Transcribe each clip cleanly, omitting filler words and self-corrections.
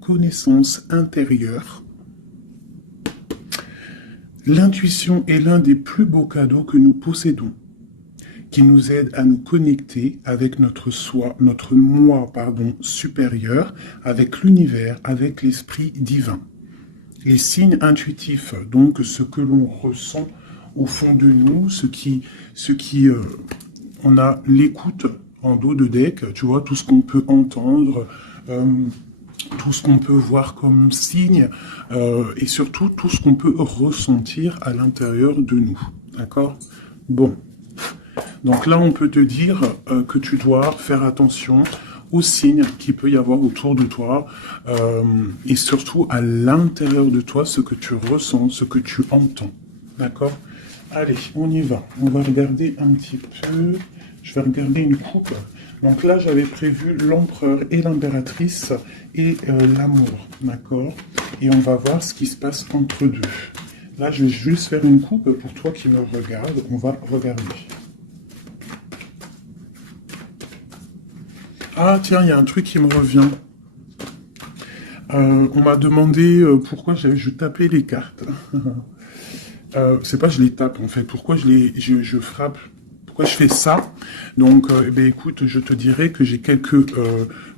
connaissance intérieure. L'intuition est l'un des plus beaux cadeaux que nous possédons, qui nous aide à nous connecter avec notre soi, notre moi, supérieur, avec l'univers, avec l'esprit divin. Les signes intuitifs, donc ce que l'on ressent au fond de nous, on a l'écoute en dos de deck, tu vois, tout ce qu'on peut entendre, tout ce qu'on peut voir comme signe, et surtout tout ce qu'on peut ressentir à l'intérieur de nous. D'accord? Bon. Donc là, on peut te dire que tu dois faire attention aux signes qu'il peut y avoir autour de toi, et surtout à l'intérieur de toi, ce que tu ressens, ce que tu entends. D'accord? Allez, on y va. On va regarder un petit peu. Je vais regarder une coupe. Donc là, j'avais prévu l'empereur et l'impératrice et l'amour. D'accord? Et on va voir ce qui se passe entre deux. Là, je vais juste faire une coupe pour toi qui me regarde. On va regarder. Ah tiens, il y a un truc qui me revient. On m'a demandé pourquoi je tapais les cartes. C'est pas je les tape en fait. Pourquoi je frappe? Pourquoi je fais ça? Donc, écoute, je te dirais que j'ai quelques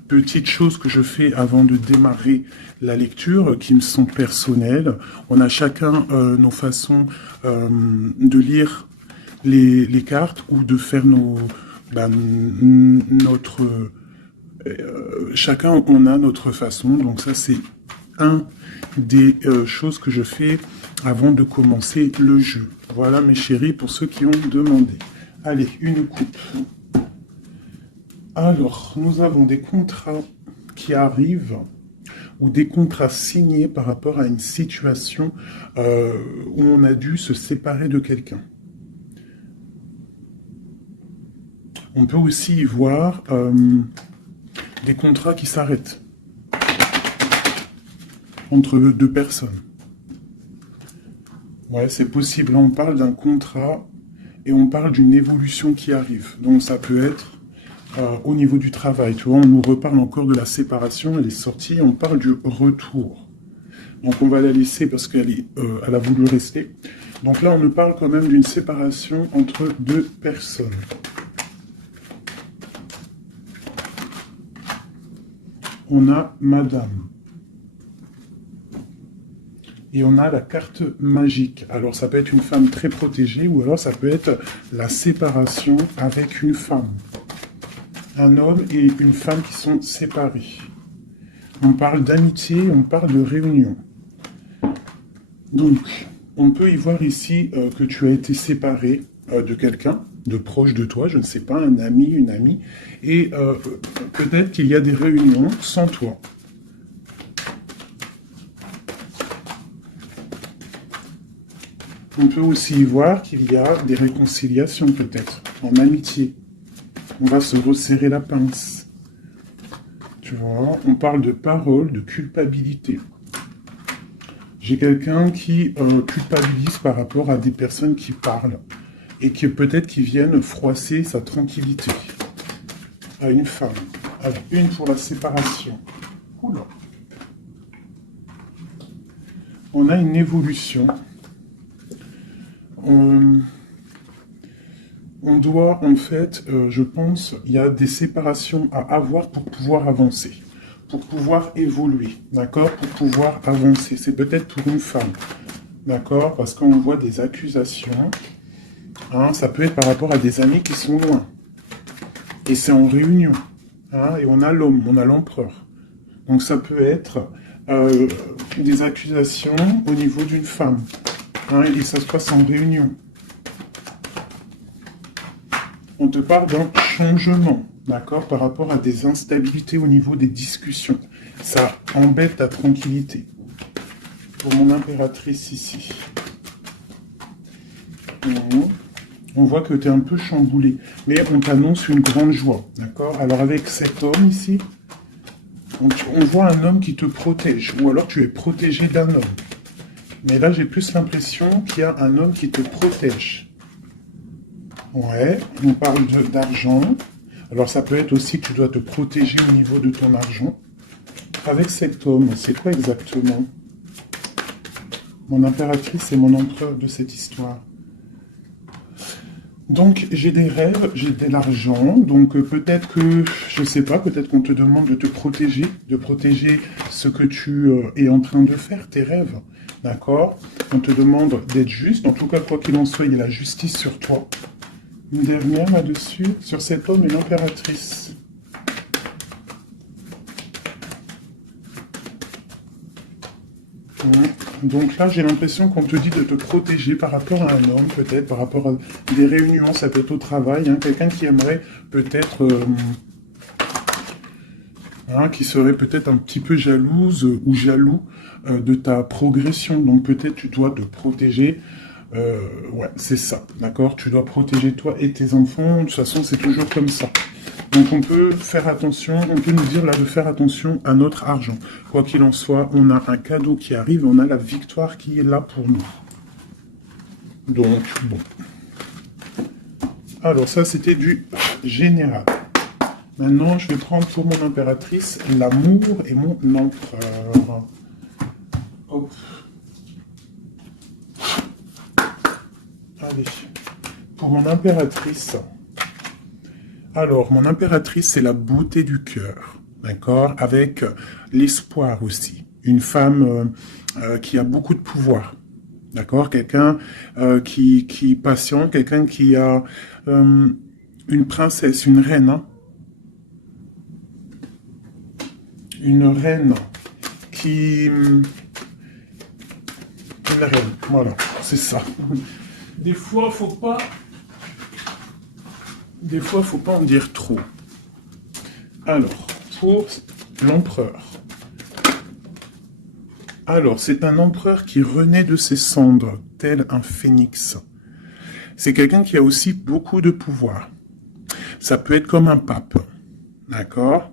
petites choses que je fais avant de démarrer la lecture qui me sont personnelles. On a chacun nos façons de lire les cartes ou de faire chacun, on a notre façon. Donc ça, c'est un des choses que je fais avant de commencer le jeu. Voilà, mes chéris, pour ceux qui ont demandé. Allez, une coupe. Alors, nous avons des contrats qui arrivent ou des contrats signés par rapport à une situation où on a dû se séparer de quelqu'un. On peut aussi y voir des contrats qui s'arrêtent entre deux personnes. Ouais, c'est possible. Là, on parle d'un contrat et on parle d'une évolution qui arrive. Donc, ça peut être au niveau du travail. Tu vois, on nous reparle encore de la séparation. Elle est sortie. On parle du retour. Donc, on va la laisser parce qu'elle elle a voulu rester. Donc là, on nous parle quand même d'une séparation entre deux personnes. On a Madame. Et on a la carte magique. Alors, ça peut être une femme très protégée ou alors ça peut être la séparation avec une femme. Un homme et une femme qui sont séparés. On parle d'amitié, on parle de réunion. Donc, on peut y voir ici que tu as été séparé de quelqu'un, de proche de toi, je ne sais pas, un ami, une amie, et peut-être qu'il y a des réunions sans toi. On peut aussi y voir qu'il y a des réconciliations peut-être, en amitié. On va se resserrer la pince. Tu vois, on parle de parole, de culpabilité. J'ai quelqu'un qui culpabilise par rapport à des personnes qui parlent et qui peut-être qui viennent froisser sa tranquillité. À une femme. Allez, une pour la séparation. Oula. On a une évolution. On doit, en fait, je pense, il y a des séparations à avoir pour pouvoir avancer, pour pouvoir évoluer, d'accord, pour pouvoir avancer. C'est peut-être pour une femme, d'accord, parce qu'on voit des accusations, hein, ça peut être par rapport à des amis qui sont loin, et c'est en réunion, hein, et on a l'homme, on a l'empereur. Donc ça peut être des accusations au niveau d'une femme, hein, et ça se passe en réunion. On te parle d'un changement, d'accord, par rapport à des instabilités au niveau des discussions. Ça embête ta tranquillité. Pour mon impératrice ici. On voit que tu es un peu chamboulé, mais on t'annonce une grande joie, d'accord. Alors avec cet homme ici, on voit un homme qui te protège, ou alors tu es protégé d'un homme. Mais là, j'ai plus l'impression qu'il y a un homme qui te protège. Ouais, on parle d'argent. Alors ça peut être aussi que tu dois te protéger au niveau de ton argent. avec cet homme, c'est quoi exactement? Mon impératrice et mon empereur de cette histoire. Donc, j'ai des rêves, j'ai de l'argent, donc peut-être que, je sais pas, peut-être qu'on te demande de te protéger, de protéger ce que tu es en train de faire, tes rêves, d'accord? On te demande d'être juste, en tout cas, quoi qu'il en soit, il y a la justice sur toi. Une dernière là-dessus, sur cet homme et l'impératrice. Donc là, j'ai l'impression qu'on te dit de te protéger par rapport à un homme, peut-être, par rapport à des réunions, ça peut être au travail, hein, quelqu'un qui aimerait peut-être, qui serait peut-être un petit peu jalouse ou jaloux de ta progression. Donc peut-être tu dois te protéger. Ouais, c'est ça, d'accord? Tu dois protéger toi et tes enfants. De toute façon, c'est toujours comme ça. Donc on peut faire attention, on peut nous dire là de faire attention à notre argent. Quoi qu'il en soit, on a un cadeau qui arrive, on a la victoire qui est là pour nous. Donc, bon. Alors ça, c'était du général. Maintenant, je vais prendre pour mon impératrice l'amour et mon empereur. Hop. Allez. Pour mon impératrice... Alors, mon impératrice, c'est la beauté du cœur, d'accord? Avec l'espoir aussi. Une femme qui a beaucoup de pouvoir, d'accord? Quelqu'un qui patiente, quelqu'un qui a une princesse, une reine, hein? Une reine qui... Une reine, voilà, c'est ça. Des fois, faut pas en dire trop. Alors, pour l'empereur. Alors, c'est un empereur qui renaît de ses cendres, tel un phénix. C'est quelqu'un qui a aussi beaucoup de pouvoir. Ça peut être comme un pape, d'accord?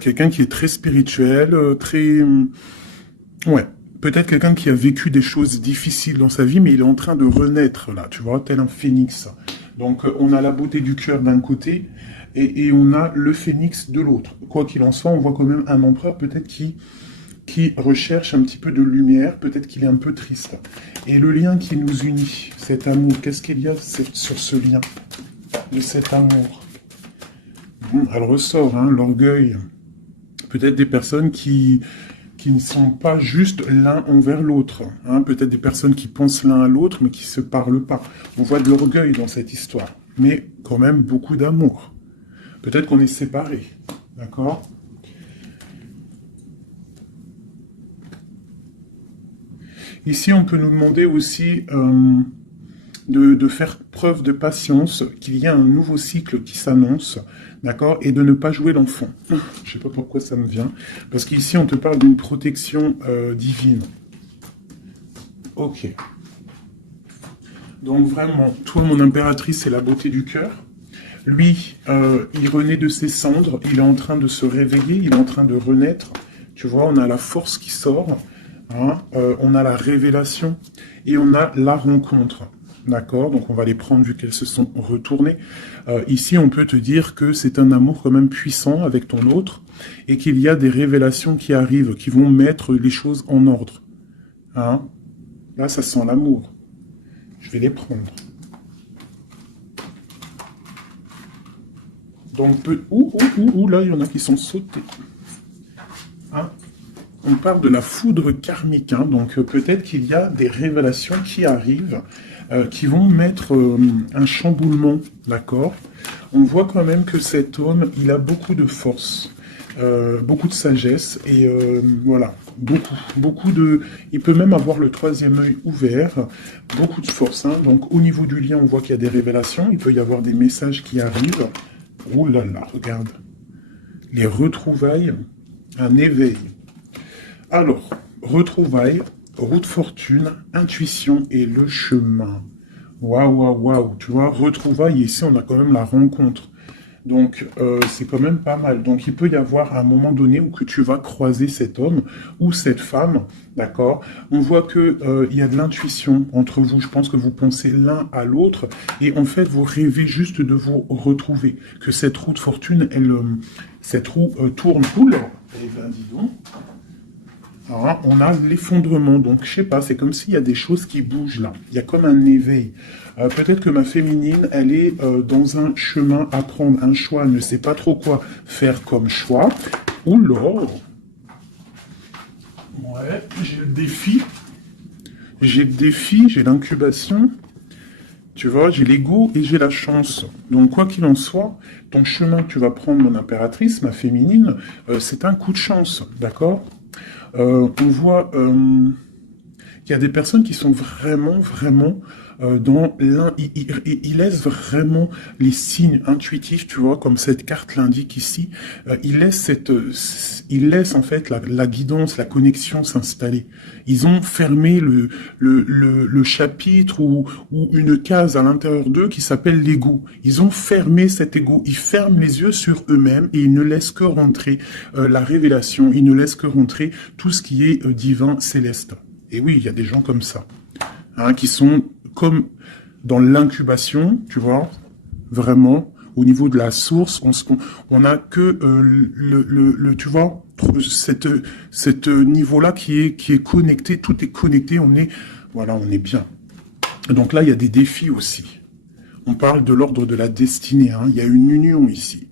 Quelqu'un qui est très spirituel, très... Ouais, peut-être quelqu'un qui a vécu des choses difficiles dans sa vie, mais il est en train de renaître, là, tu vois, tel un phénix. Donc, on a la beauté du cœur d'un côté et on a le phénix de l'autre. Quoi qu'il en soit, on voit quand même un empereur peut-être qui recherche un petit peu de lumière, peut-être qu'il est un peu triste. Et le lien qui nous unit, cet amour, qu'est-ce qu'il y a sur ce lien de cet amour? Elle ressort, hein, l'orgueil. Peut-être des personnes qui ne sont pas juste l'un envers l'autre. Hein, peut-être des personnes qui pensent l'un à l'autre, mais qui ne se parlent pas. On voit de l'orgueil dans cette histoire, mais quand même beaucoup d'amour. Peut-être qu'on est séparés, d'accord? Ici, on peut nous demander aussi de faire preuve de patience, qu'il y a un nouveau cycle qui s'annonce, d'accord, et de ne pas jouer l'enfant. Je ne sais pas pourquoi ça me vient, parce qu'ici, on te parle d'une protection divine. Ok. Donc vraiment, toi, mon impératrice, c'est la beauté du cœur. Lui, il renaît de ses cendres, il est en train de se réveiller, il est en train de renaître. Tu vois, on a la force qui sort, hein, on a la révélation, et on a la rencontre. D'accord, donc on va les prendre vu qu'elles se sont retournées. Ici, on peut te dire que c'est un amour quand même puissant avec ton autre et qu'il y a des révélations qui arrivent, qui vont mettre les choses en ordre. Hein, là, ça sent l'amour. Je vais les prendre. Donc, là, il y en a qui sont sautés. Hein, on parle de la foudre karmique, hein, donc peut-être qu'il y a des révélations qui arrivent, qui vont mettre un chamboulement, d'accord? On voit quand même que cet homme, il a beaucoup de force, beaucoup de sagesse, et voilà, beaucoup de... Il peut même avoir le troisième œil ouvert, beaucoup de force, hein, donc au niveau du lien, on voit qu'il y a des révélations, il peut y avoir des messages qui arrivent. Oh là là, regarde, les retrouvailles, un éveil. Alors, retrouvailles, route fortune, intuition et le chemin. Waouh, waouh, waouh. Tu vois, retrouvailles, ici, on a quand même la rencontre. Donc, c'est quand même pas mal. Donc, il peut y avoir un moment donné où que tu vas croiser cet homme ou cette femme, d'accord? On voit que il y a de l'intuition entre vous. Je pense que vous pensez l'un à l'autre et en fait, vous rêvez juste de vous retrouver. Que cette roue de fortune, cette roue tourne. Oula, Eh bien, dis donc. Alors, on a l'effondrement, donc je sais pas, c'est comme s'il y a des choses qui bougent là. Il y a comme un éveil. Peut-être que ma féminine, elle est dans un chemin à prendre, un choix, elle ne sait pas trop quoi faire comme choix. Ouh là! Ouais, j'ai le défi. J'ai le défi, j'ai l'incubation. Tu vois, j'ai l'ego et j'ai la chance. Donc, quoi qu'il en soit, ton chemin que tu vas prendre, mon impératrice, ma féminine, c'est un coup de chance, d'accord? On voit qu'il y a des personnes qui sont vraiment dans l'un, ils laissent vraiment les signes intuitifs, tu vois, comme cette carte l'indique ici. Ils laissent en fait la guidance, la connexion s'installer. Ils ont fermé le chapitre ou une case à l'intérieur d'eux qui s'appelle l'ego. Ils ont fermé cet ego. Ils ferment les yeux sur eux-mêmes et ils ne laissent que rentrer la révélation. Ils ne laissent que rentrer tout ce qui est divin, céleste. Et oui, il y a des gens comme ça, hein, qui sont comme dans l'incubation, tu vois, vraiment, au niveau de la source, on a que tu vois, cette niveau-là qui est connecté, tout est connecté, voilà, on est bien. Donc là, il y a des défis aussi. On parle de l'ordre de la destinée, hein, il y a une union ici.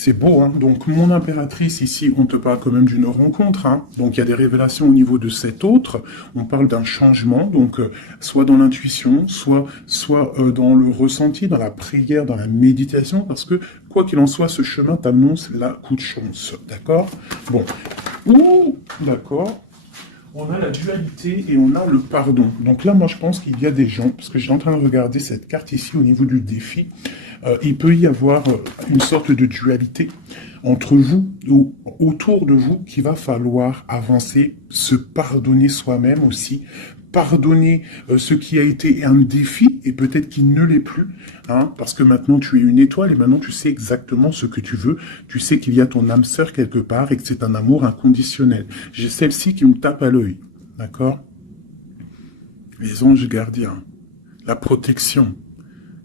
C'est beau, hein. Donc, mon impératrice, ici, on te parle quand même d'une rencontre, hein. Donc, il y a des révélations au niveau de cet autre. On parle d'un changement, donc, soit dans l'intuition, soit dans le ressenti, dans la prière, dans la méditation, parce que, quoi qu'il en soit, ce chemin t'annonce la coup de chance, d'accord? Bon. Ouh, d'accord. On a la dualité et on a le pardon. Donc là, moi, je pense qu'il y a des gens, parce que j'ai en train de regarder cette carte ici au niveau du défi, il peut y avoir une sorte de dualité entre vous ou autour de vous qu'il va falloir avancer, se pardonner soi-même aussi, pardonner ce qui a été un défi et peut-être qu'il ne l'est plus, hein, parce que maintenant tu es une étoile et maintenant tu sais exactement ce que tu veux, tu sais qu'il y a ton âme sœur quelque part et que c'est un amour inconditionnel. J'ai celle-ci qui me tape à l'œil, d'accord? Les anges gardiens, la protection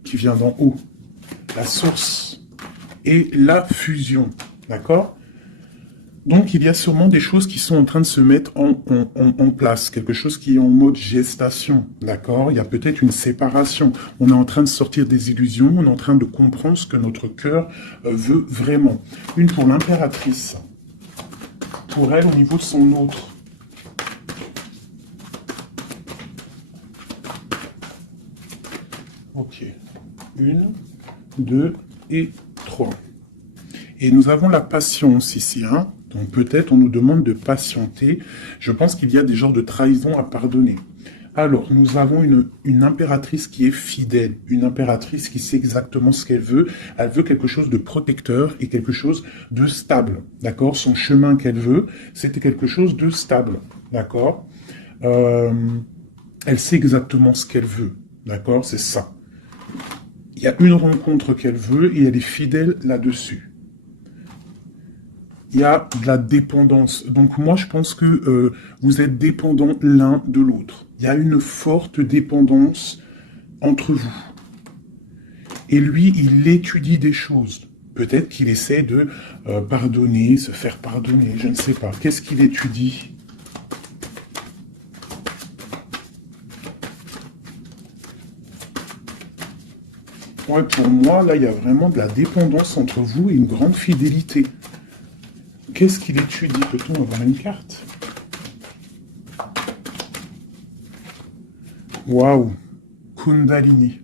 qui vient d'en haut, la source et la fusion, d'accord? Donc, il y a sûrement des choses qui sont en train de se mettre en place, quelque chose qui est en mode gestation, d'accord? Il y a peut-être une séparation. On est en train de sortir des illusions, on est en train de comprendre ce que notre cœur veut vraiment. Une pour l'impératrice, pour elle au niveau de son autre. Ok. 1, 2 et 3. Et nous avons la patience ici, hein? Donc peut-être on nous demande de patienter. Je pense qu'il y a des genres de trahison à pardonner. Alors, nous avons une impératrice qui est fidèle, une impératrice qui sait exactement ce qu'elle veut. Elle veut quelque chose de protecteur et quelque chose de stable, d'accord? Son chemin qu'elle veut, c'était quelque chose de stable, d'accord? Elle sait exactement ce qu'elle veut, d'accord? C'est ça. Il y a une rencontre qu'elle veut et elle est fidèle là-dessus. Il y a de la dépendance. Donc moi, je pense que vous êtes dépendants l'un de l'autre. Il y a une forte dépendance entre vous. Et lui, il étudie des choses. Peut-être qu'il essaie de pardonner, se faire pardonner, je ne sais pas. Qu'est-ce qu'il étudie ? Ouais, pour moi, là, il y a vraiment de la dépendance entre vous et une grande fidélité. Qu'est-ce qu'il étudie? Peut-on avoir une carte? Waouh! Kundalini.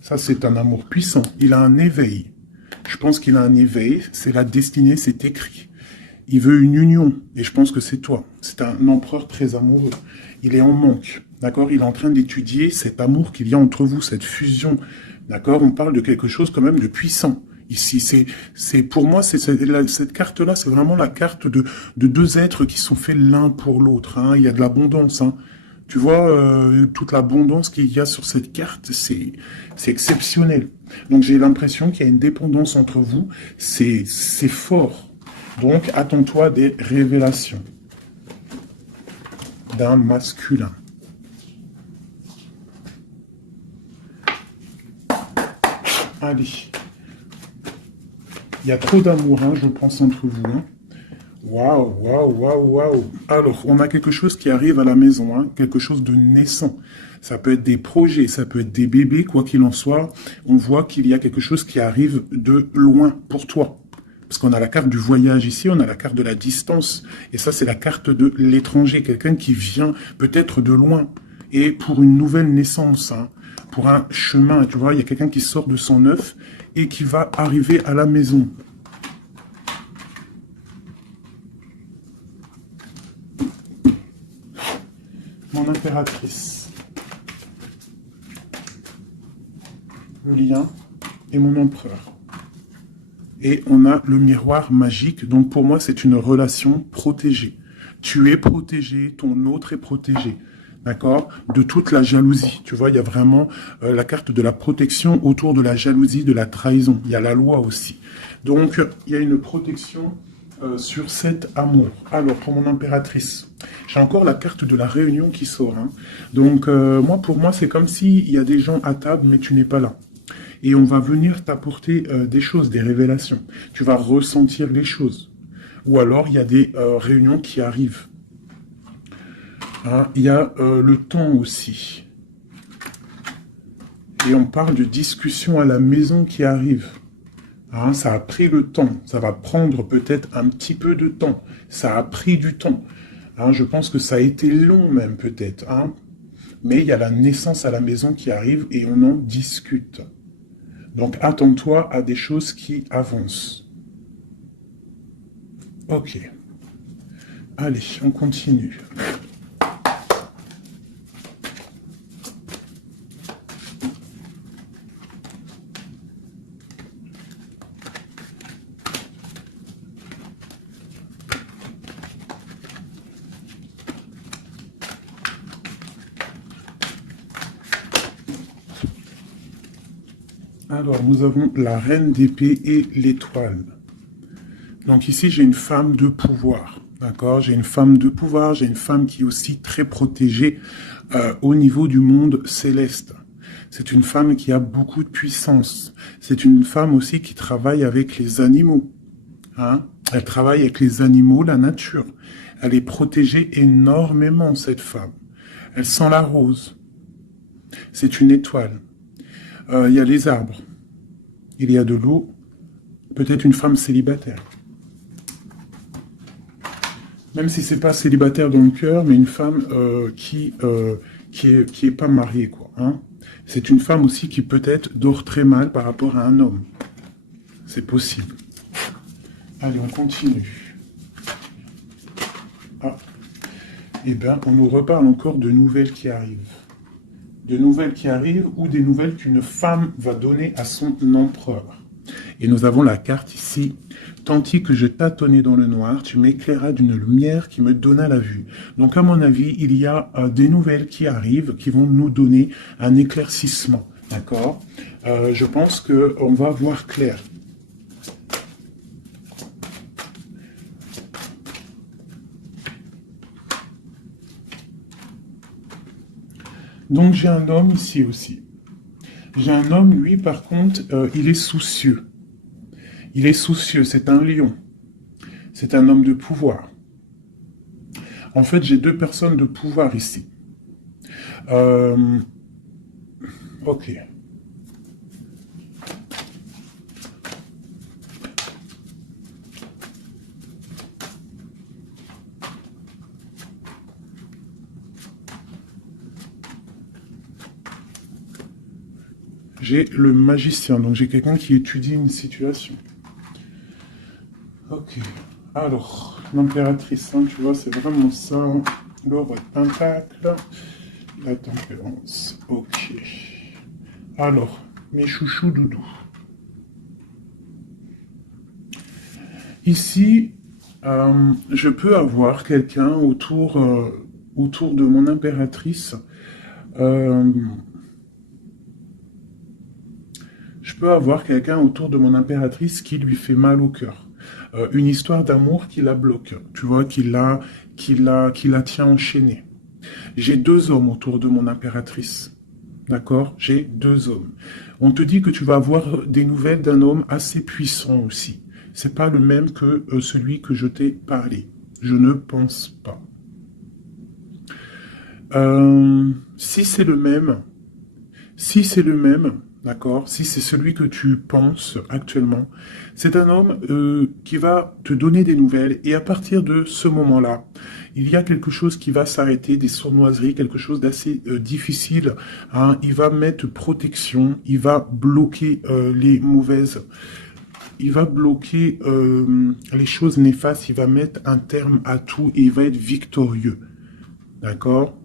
Ça, c'est un amour puissant. Il a un éveil. Je pense qu'il a un éveil. C'est la destinée, c'est écrit. Il veut une union. Et je pense que c'est toi. C'est un empereur très amoureux. Il est en manque. D'accord? Il est en train d'étudier cet amour qu'il y a entre vous, cette fusion. D'accord? On parle de quelque chose quand même de puissant. Ici, c'est pour moi, cette carte-là, c'est vraiment la carte de deux êtres qui sont faits l'un pour l'autre. Hein. Il y a de l'abondance. Hein. Tu vois, toute l'abondance qu'il y a sur cette carte, c'est exceptionnel. Donc j'ai l'impression qu'il y a une dépendance entre vous. C'est fort. Donc attends-toi des révélations d'un masculin. Allez. Il y a trop d'amour, hein, je pense, entre vous. Hein. Waouh, waouh, waouh, waouh. Alors, on a quelque chose qui arrive à la maison, hein, quelque chose de naissant. Ça peut être des projets, ça peut être des bébés, quoi qu'il en soit. On voit qu'il y a quelque chose qui arrive de loin pour toi. Parce qu'on a la carte du voyage ici, on a la carte de la distance. Et ça, c'est la carte de l'étranger, quelqu'un qui vient peut-être de loin. Et pour une nouvelle naissance, hein, pour un chemin, tu vois, il y a quelqu'un qui sort de son œuf et qui va arriver à la maison. Mon impératrice, le lien et mon empereur. Et on a le miroir magique. Donc pour moi, c'est une relation protégée. Tu es protégé, ton autre est protégé. D'accord? De toute la jalousie. Tu vois, il y a vraiment la carte de la protection autour de la jalousie, de la trahison. Il y a la loi aussi. Donc, il y a une protection sur cet amour. Alors, pour mon impératrice, j'ai encore la carte de la réunion qui sort. Hein. Donc, moi, pour moi, c'est comme s'il y a des gens à table, mais tu n'es pas là. Et on va venir t'apporter des choses, des révélations. Tu vas ressentir les choses. Ou alors, il y a des réunions qui arrivent. Hein, il y a le temps aussi. Et on parle de discussion à la maison qui arrive. Hein, ça a pris le temps. Ça va prendre peut-être un petit peu de temps. Ça a pris du temps. Hein, je pense que ça a été long même peut-être. Hein. Mais il y a la naissance à la maison qui arrive et on en discute. Donc attends-toi à des choses qui avancent. Ok. Allez, on continue. Alors, nous avons la reine d'épée et l'étoile. Donc ici, j'ai une femme de pouvoir. D'accord? J'ai une femme de pouvoir, j'ai une femme qui est aussi très protégée au niveau du monde céleste. C'est une femme qui a beaucoup de puissance. C'est une femme aussi qui travaille avec les animaux. Hein? Elle travaille avec les animaux, la nature. Elle est protégée énormément, cette femme. Elle sent la rose. C'est une étoile. Il y a les arbres. Il y a de l'eau. Peut-être une femme célibataire. Même si c'est pas célibataire dans le cœur, mais une femme qui est pas mariée, quoi. Hein. C'est une femme aussi qui peut-être dort très mal par rapport à un homme. C'est possible. Allez, on continue. Ah. Eh bien, on nous reparle encore de nouvelles qui arrivent. De nouvelles qui arrivent ou des nouvelles qu'une femme va donner à son empereur. Et nous avons la carte ici. Tandis que je tâtonnais dans le noir, tu m'éclairas d'une lumière qui me donna la vue. Donc, à mon avis, il y a des nouvelles qui arrivent, qui vont nous donner un éclaircissement. D'accord? Je pense qu'on va voir clair. Donc, j'ai un homme ici aussi. J'ai un homme, lui, par contre, il est soucieux. Il est soucieux, c'est un lion. C'est un homme de pouvoir. En fait, j'ai deux personnes de pouvoir ici. Ok. J'ai le magicien, donc j'ai quelqu'un qui étudie une situation. Ok. Alors, l'impératrice, hein, tu vois, c'est vraiment ça. Le roi de pentacle. La tempérance. Ok. Alors, mes chouchous doudous. Ici, je peux avoir quelqu'un autour de mon impératrice. Je peux avoir quelqu'un autour de mon impératrice qui lui fait mal au cœur. Une histoire d'amour qui la bloque, tu vois, qui la tient enchaînée. J'ai deux hommes autour de mon impératrice. D'accord? J'ai deux hommes. On te dit que tu vas avoir des nouvelles d'un homme assez puissant aussi. c'est pas le même que celui que je t'ai parlé. Je ne pense pas. Si c'est le même, d'accord, si c'est celui que tu penses actuellement, c'est un homme qui va te donner des nouvelles et à partir de ce moment-là, il y a quelque chose qui va s'arrêter, des sournoiseries, quelque chose d'assez difficile. Hein. Il va mettre protection, il va bloquer les mauvaises, il va bloquer les choses néfastes, il va mettre un terme à tout et il va être victorieux. D'accord?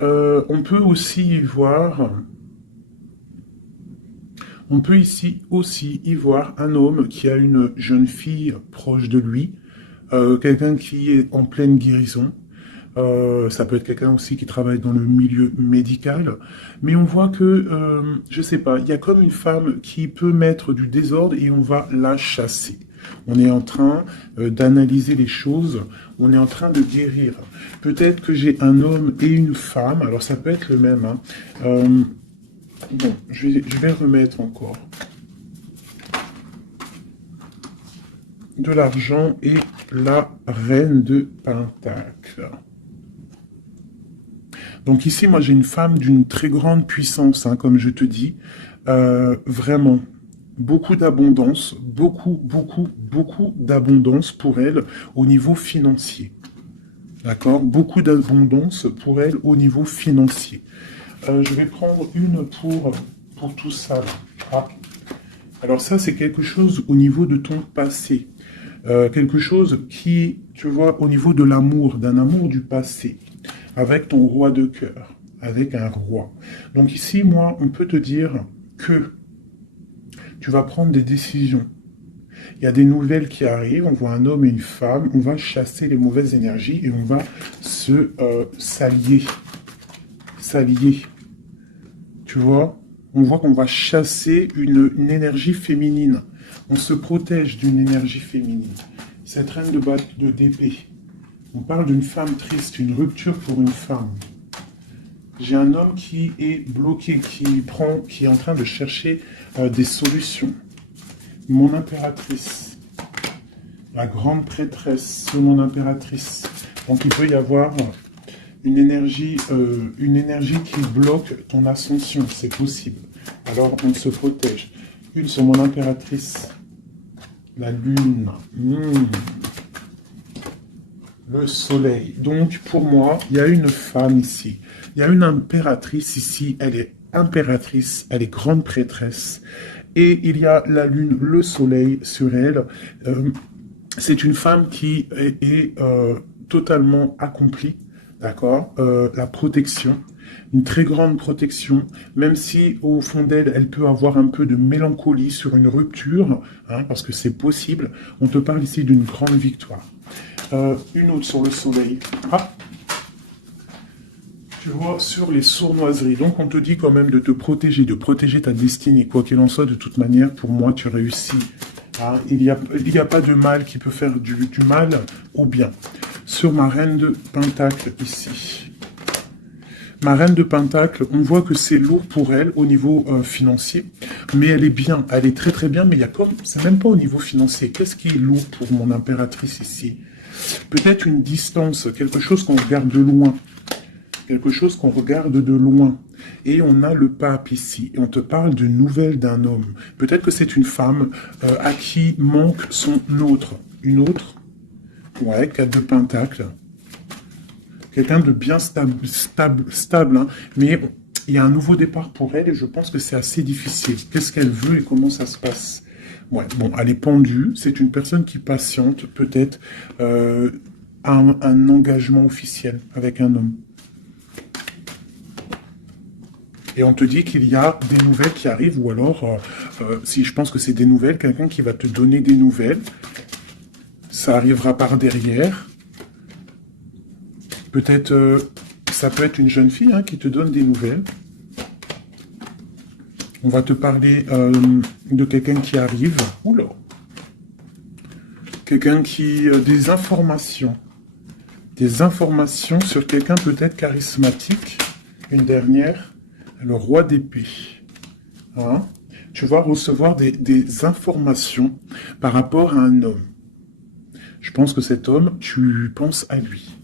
On peut aussi y voir, on peut ici aussi y voir un homme qui a une jeune fille proche de lui, quelqu'un qui est en pleine guérison. Ça peut être quelqu'un aussi qui travaille dans le milieu médical, mais on voit que, je sais pas, il y a comme une femme qui peut mettre du désordre et on va la chasser. On est en train d'analyser les choses, on est en train de guérir. Peut-être que j'ai un homme et une femme, alors ça peut être le même. Hein. Bon, je vais remettre encore. De l'argent et la reine de Pentacle. Donc ici, moi j'ai une femme d'une très grande puissance, hein, comme je te dis. Vraiment, beaucoup d'abondance, beaucoup d'abondance pour elle au niveau financier. D'accord? Beaucoup d'abondance pour elle au niveau financier. Je vais prendre une pour tout ça. Là. Ah. Alors ça, c'est quelque chose au niveau de ton passé. Quelque chose qui, tu vois, au niveau de l'amour, d'un amour du passé, avec ton roi de cœur, avec un roi. Donc ici, moi, on peut te dire que tu vas prendre des décisions. Il y a des nouvelles qui arrivent, on voit un homme et une femme, on va chasser les mauvaises énergies et on va se s'allier. S'allier. Tu vois? On voit qu'on va chasser une énergie féminine. On se protège d'une énergie féminine. Cette reine d'épée. On parle d'une femme triste, une rupture pour une femme. J'ai un homme qui est bloqué, qui est en train de chercher des solutions. Mon impératrice, la grande prêtresse, c'est mon impératrice. Donc il peut y avoir une énergie qui bloque ton ascension, c'est possible. Alors on se protège. Une sur mon impératrice, la lune, le soleil. Donc pour moi, il y a une femme ici. Il y a une impératrice ici, elle est impératrice, elle est grande prêtresse. Et il y a la lune, le soleil sur elle. C'est une femme qui est totalement accomplie, d'accord? La protection, une très grande protection, même si au fond d'elle, elle peut avoir un peu de mélancolie sur une rupture, hein, parce que c'est possible. On te parle ici d'une grande victoire. Une autre sur le soleil. Ah, tu vois, sur les sournoiseries. Donc, on te dit quand même de te protéger, de protéger ta destinée. Quoi qu'il en soit, de toute manière, pour moi, tu réussis. Hein, il n'y a pas de mal qui peut faire du mal au bien. Sur ma reine de Pentacle, ici. Ma reine de Pentacle, on voit que c'est lourd pour elle au niveau financier. Mais elle est bien, elle est très très bien. Mais il y a comme, c'est même pas au niveau financier. Qu'est-ce qui est lourd pour mon impératrice ici? Peut-être une distance, quelque chose qu'on regarde de loin. Quelque chose qu'on regarde de loin. Et on a le pape ici. Et on te parle de nouvelles d'un homme. Peut-être que c'est une femme à qui manque son autre. Une autre. Ouais, 4 de Pentacle. Quelqu'un de bien stable hein. Mais il y a un nouveau départ pour elle et je pense que c'est assez difficile. Qu'est-ce qu'elle veut et comment ça se passe? Ouais, bon, elle est pendue. C'est une personne qui patiente, peut-être, un engagement officiel avec un homme. Et on te dit qu'il y a des nouvelles qui arrivent, ou alors, si je pense que c'est des nouvelles, quelqu'un qui va te donner des nouvelles. Ça arrivera par derrière. Peut-être, ça peut être une jeune fille hein, qui te donne des nouvelles. On va te parler de quelqu'un qui arrive. Oula. Quelqu'un qui... des informations. Des informations sur quelqu'un peut-être charismatique. Une dernière. Le roi d'épée. Hein? tu vas recevoir des informations par rapport à un homme. Je pense que cet homme, tu penses à lui.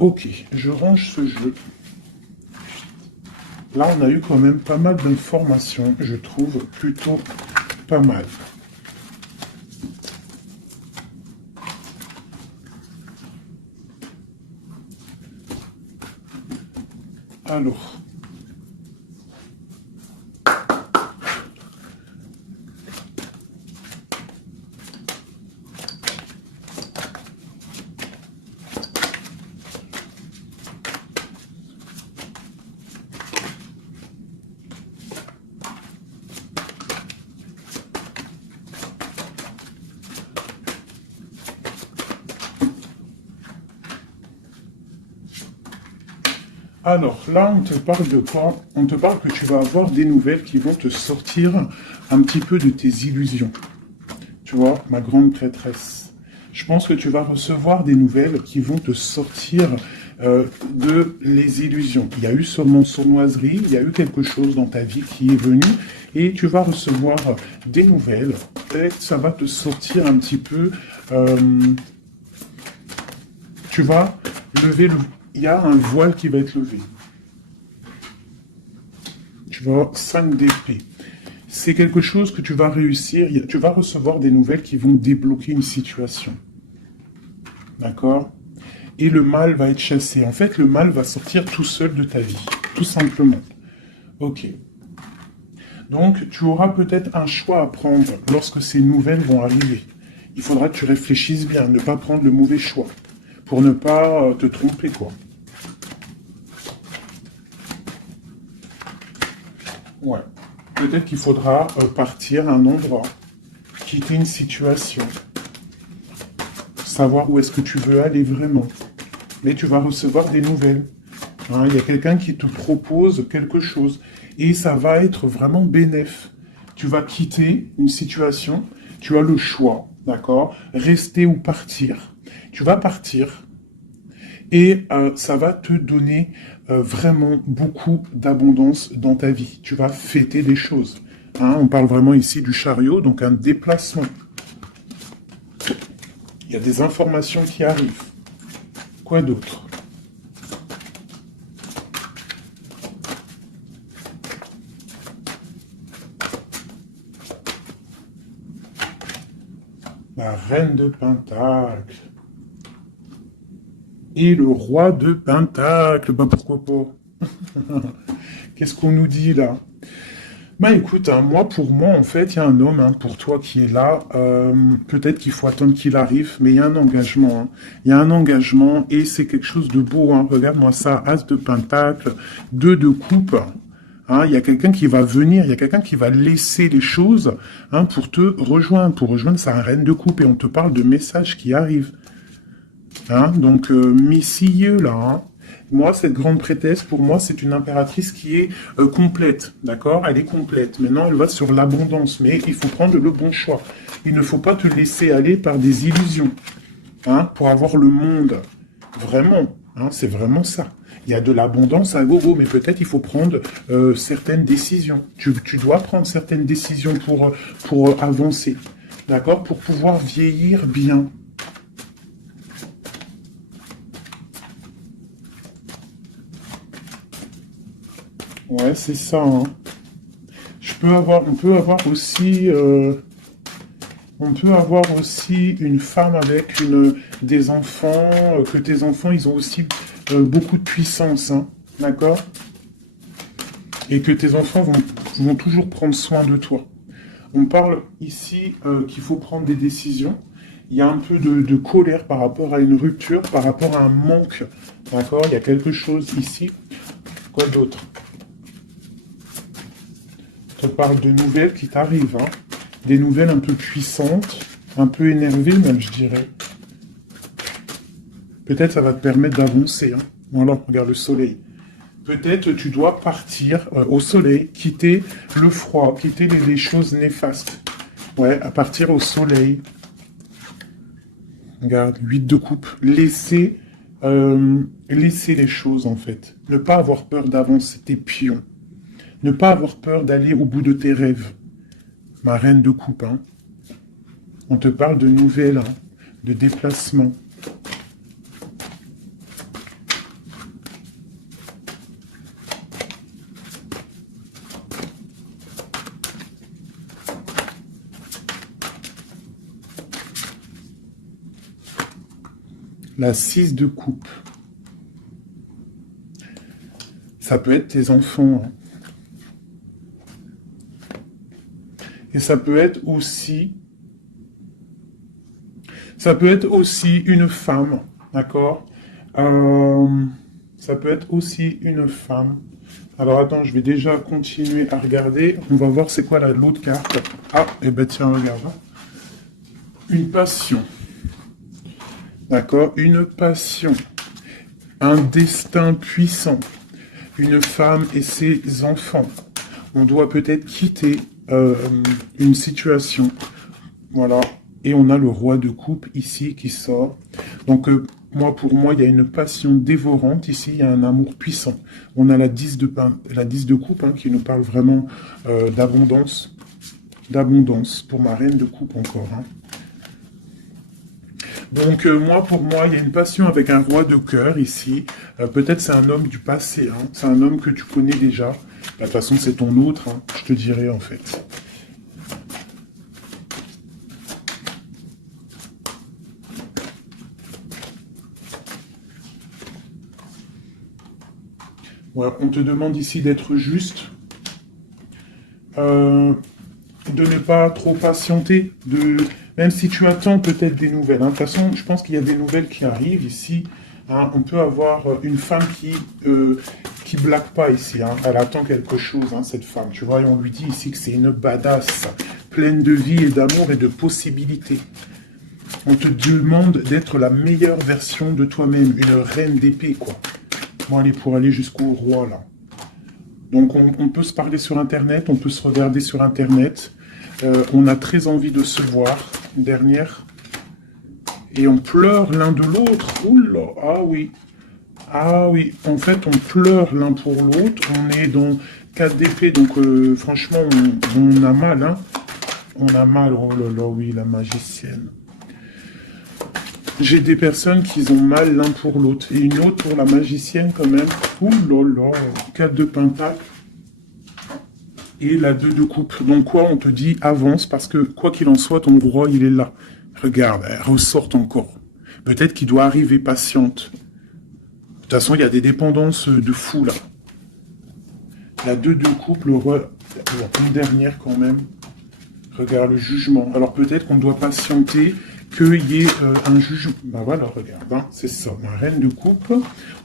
Ok, je range ce jeu. Là, on a eu quand même pas mal d'informations, je trouve plutôt pas mal. Alors, là, on te parle de quoi? On te parle que tu vas avoir des nouvelles qui vont te sortir un petit peu de tes illusions. Tu vois, ma grande prêtresse. Je pense que tu vas recevoir des nouvelles qui vont te sortir de les illusions. Il y a eu sûrement sournoiserie, il y a eu quelque chose dans ta vie qui est venu et tu vas recevoir des nouvelles et ça va te sortir un petit peu. Tu vas lever le... Il y a un voile qui va être levé. Tu vas avoir 5 d'épée. C'est quelque chose que tu vas réussir. Tu vas recevoir des nouvelles qui vont débloquer une situation. D'accord? Et le mal va être chassé. En fait, le mal va sortir tout seul de ta vie. Tout simplement. Ok. Donc, tu auras peut-être un choix à prendre lorsque ces nouvelles vont arriver. Il faudra que tu réfléchisses bien, ne pas prendre le mauvais choix. Pour ne pas te tromper, quoi. Ouais. Peut-être qu'il faudra partir à un endroit, quitter une situation, savoir où est-ce que tu veux aller vraiment. Mais tu vas recevoir des nouvelles. Hein, il y a quelqu'un qui te propose quelque chose. Et ça va être vraiment bénéf. Tu vas quitter une situation, tu as le choix, d'accord? Rester ou partir. Tu vas partir et ça va te donner vraiment beaucoup d'abondance dans ta vie. Tu vas fêter des choses. Hein, on parle vraiment ici du chariot, donc un déplacement. Il y a des informations qui arrivent. Quoi d'autre? La reine de Pentacle. Et le roi de Pentacle. Ben pourquoi pas? Qu'est-ce qu'on nous dit là? Bah écoute, hein, pour moi, en fait, il y a un homme, hein, pour toi qui est là. Peut-être qu'il faut attendre qu'il arrive, mais il y a un engagement. Hein. Il y a un engagement et c'est quelque chose de beau. Hein. Regarde-moi ça, as de pentacle, 2 de coupe. Hein, il y a quelqu'un qui va venir, il y a quelqu'un qui va laisser les choses hein, pour te rejoindre. Pour rejoindre, c'est un reine de coupe et on te parle de messages qui arrivent. Hein, donc, messilleux là. Hein. Moi, cette grande prêtresse, pour moi, c'est une impératrice qui est complète, d'accord? Elle est complète. Maintenant, elle va sur l'abondance, mais il faut prendre le bon choix. Il ne faut pas te laisser aller par des illusions, hein, pour avoir le monde. Vraiment, hein, c'est vraiment ça. Il y a de l'abondance à gogo, mais peut-être il faut prendre certaines décisions. Tu dois prendre certaines décisions pour avancer, d'accord? Pour pouvoir vieillir bien. Ouais, c'est ça. Hein. On peut avoir aussi, on peut avoir aussi une femme avec des enfants, que tes enfants, ils ont aussi beaucoup de puissance, hein, d'accord? Et que tes enfants vont toujours prendre soin de toi. On parle ici qu'il faut prendre des décisions. Il y a un peu de colère par rapport à une rupture, par rapport à un manque, d'accord? Il y a quelque chose ici. Quoi d'autre? On parle de nouvelles qui t'arrivent, hein. Des nouvelles un peu puissantes, un peu énervées même, je dirais. Peut-être ça va te permettre d'avancer. Hein. Voilà, regarde le soleil. Peut-être tu dois partir au soleil, quitter le froid, quitter les choses néfastes. Ouais, à partir au soleil. Regarde, 8 de coupe. Laisser les choses, en fait. Ne pas avoir peur d'avancer tes pions. Ne pas avoir peur d'aller au bout de tes rêves. Ma reine de coupe, hein. On te parle de nouvelles, hein, de déplacement. La 6 de coupe. Ça peut être tes enfants, hein. Et ça peut être aussi une femme, d'accord? Ça peut être aussi une femme. Alors attends, je vais déjà continuer à regarder. On va voir c'est quoi l'autre carte. Ah, et ben tiens, regarde. Une passion. D'accord? Une passion. Un destin puissant. Une femme et ses enfants. On doit peut-être quitter une situation. Voilà. Et on a le roi de coupe ici qui sort. Donc, pour moi, il y a une passion dévorante. Ici, il y a un amour puissant. On a la 10 de coupe hein, qui nous parle vraiment d'abondance. D'abondance pour ma reine de coupe encore. Hein. Donc, pour moi, il y a une passion avec un roi de cœur ici. Peut-être c'est un homme du passé. Hein. C'est un homme que tu connais déjà. De toute façon, c'est ton autre. Hein. Je te dirai en fait. Voilà, on te demande ici d'être juste, de ne pas trop patienter, même si tu attends peut-être des nouvelles. Hein. De toute façon, je pense qu'il y a des nouvelles qui arrivent ici. Hein. On peut avoir une femme qui blague pas ici. Hein. Elle attend quelque chose, hein, cette femme. Tu vois, et on lui dit ici que c'est une badass, pleine de vie et d'amour et de possibilités. On te demande d'être la meilleure version de toi-même, une reine d'épée, quoi. Bon, allez, pour aller jusqu'au roi, là. Donc, on peut se parler sur Internet, on peut se regarder sur Internet. On a très envie de se voir, une dernière. Et on pleure l'un de l'autre. Oula, ah oui. Ah oui, en fait, on pleure l'un pour l'autre. On est dans 4 d'épée, donc franchement, on a mal, hein. On a mal, oh là là, oui, la magicienne. J'ai des personnes qui ont mal l'un pour l'autre. Et une autre pour la magicienne quand même. Ouh là là, 4 de pentacle. Et la 2 de coupe. Donc quoi, on te dit avance parce que quoi qu'il en soit, ton roi, il est là. Regarde, elle ressort encore. Peut-être qu'il doit arriver patiente. De toute façon, il y a des dépendances de fou là. La 2 de coupe, le roi, une dernière quand même. Regarde le jugement. Alors peut-être qu'on doit patienter qu'il y ait un jugement. Ben voilà, regarde, hein, c'est ça, ma reine de coupe.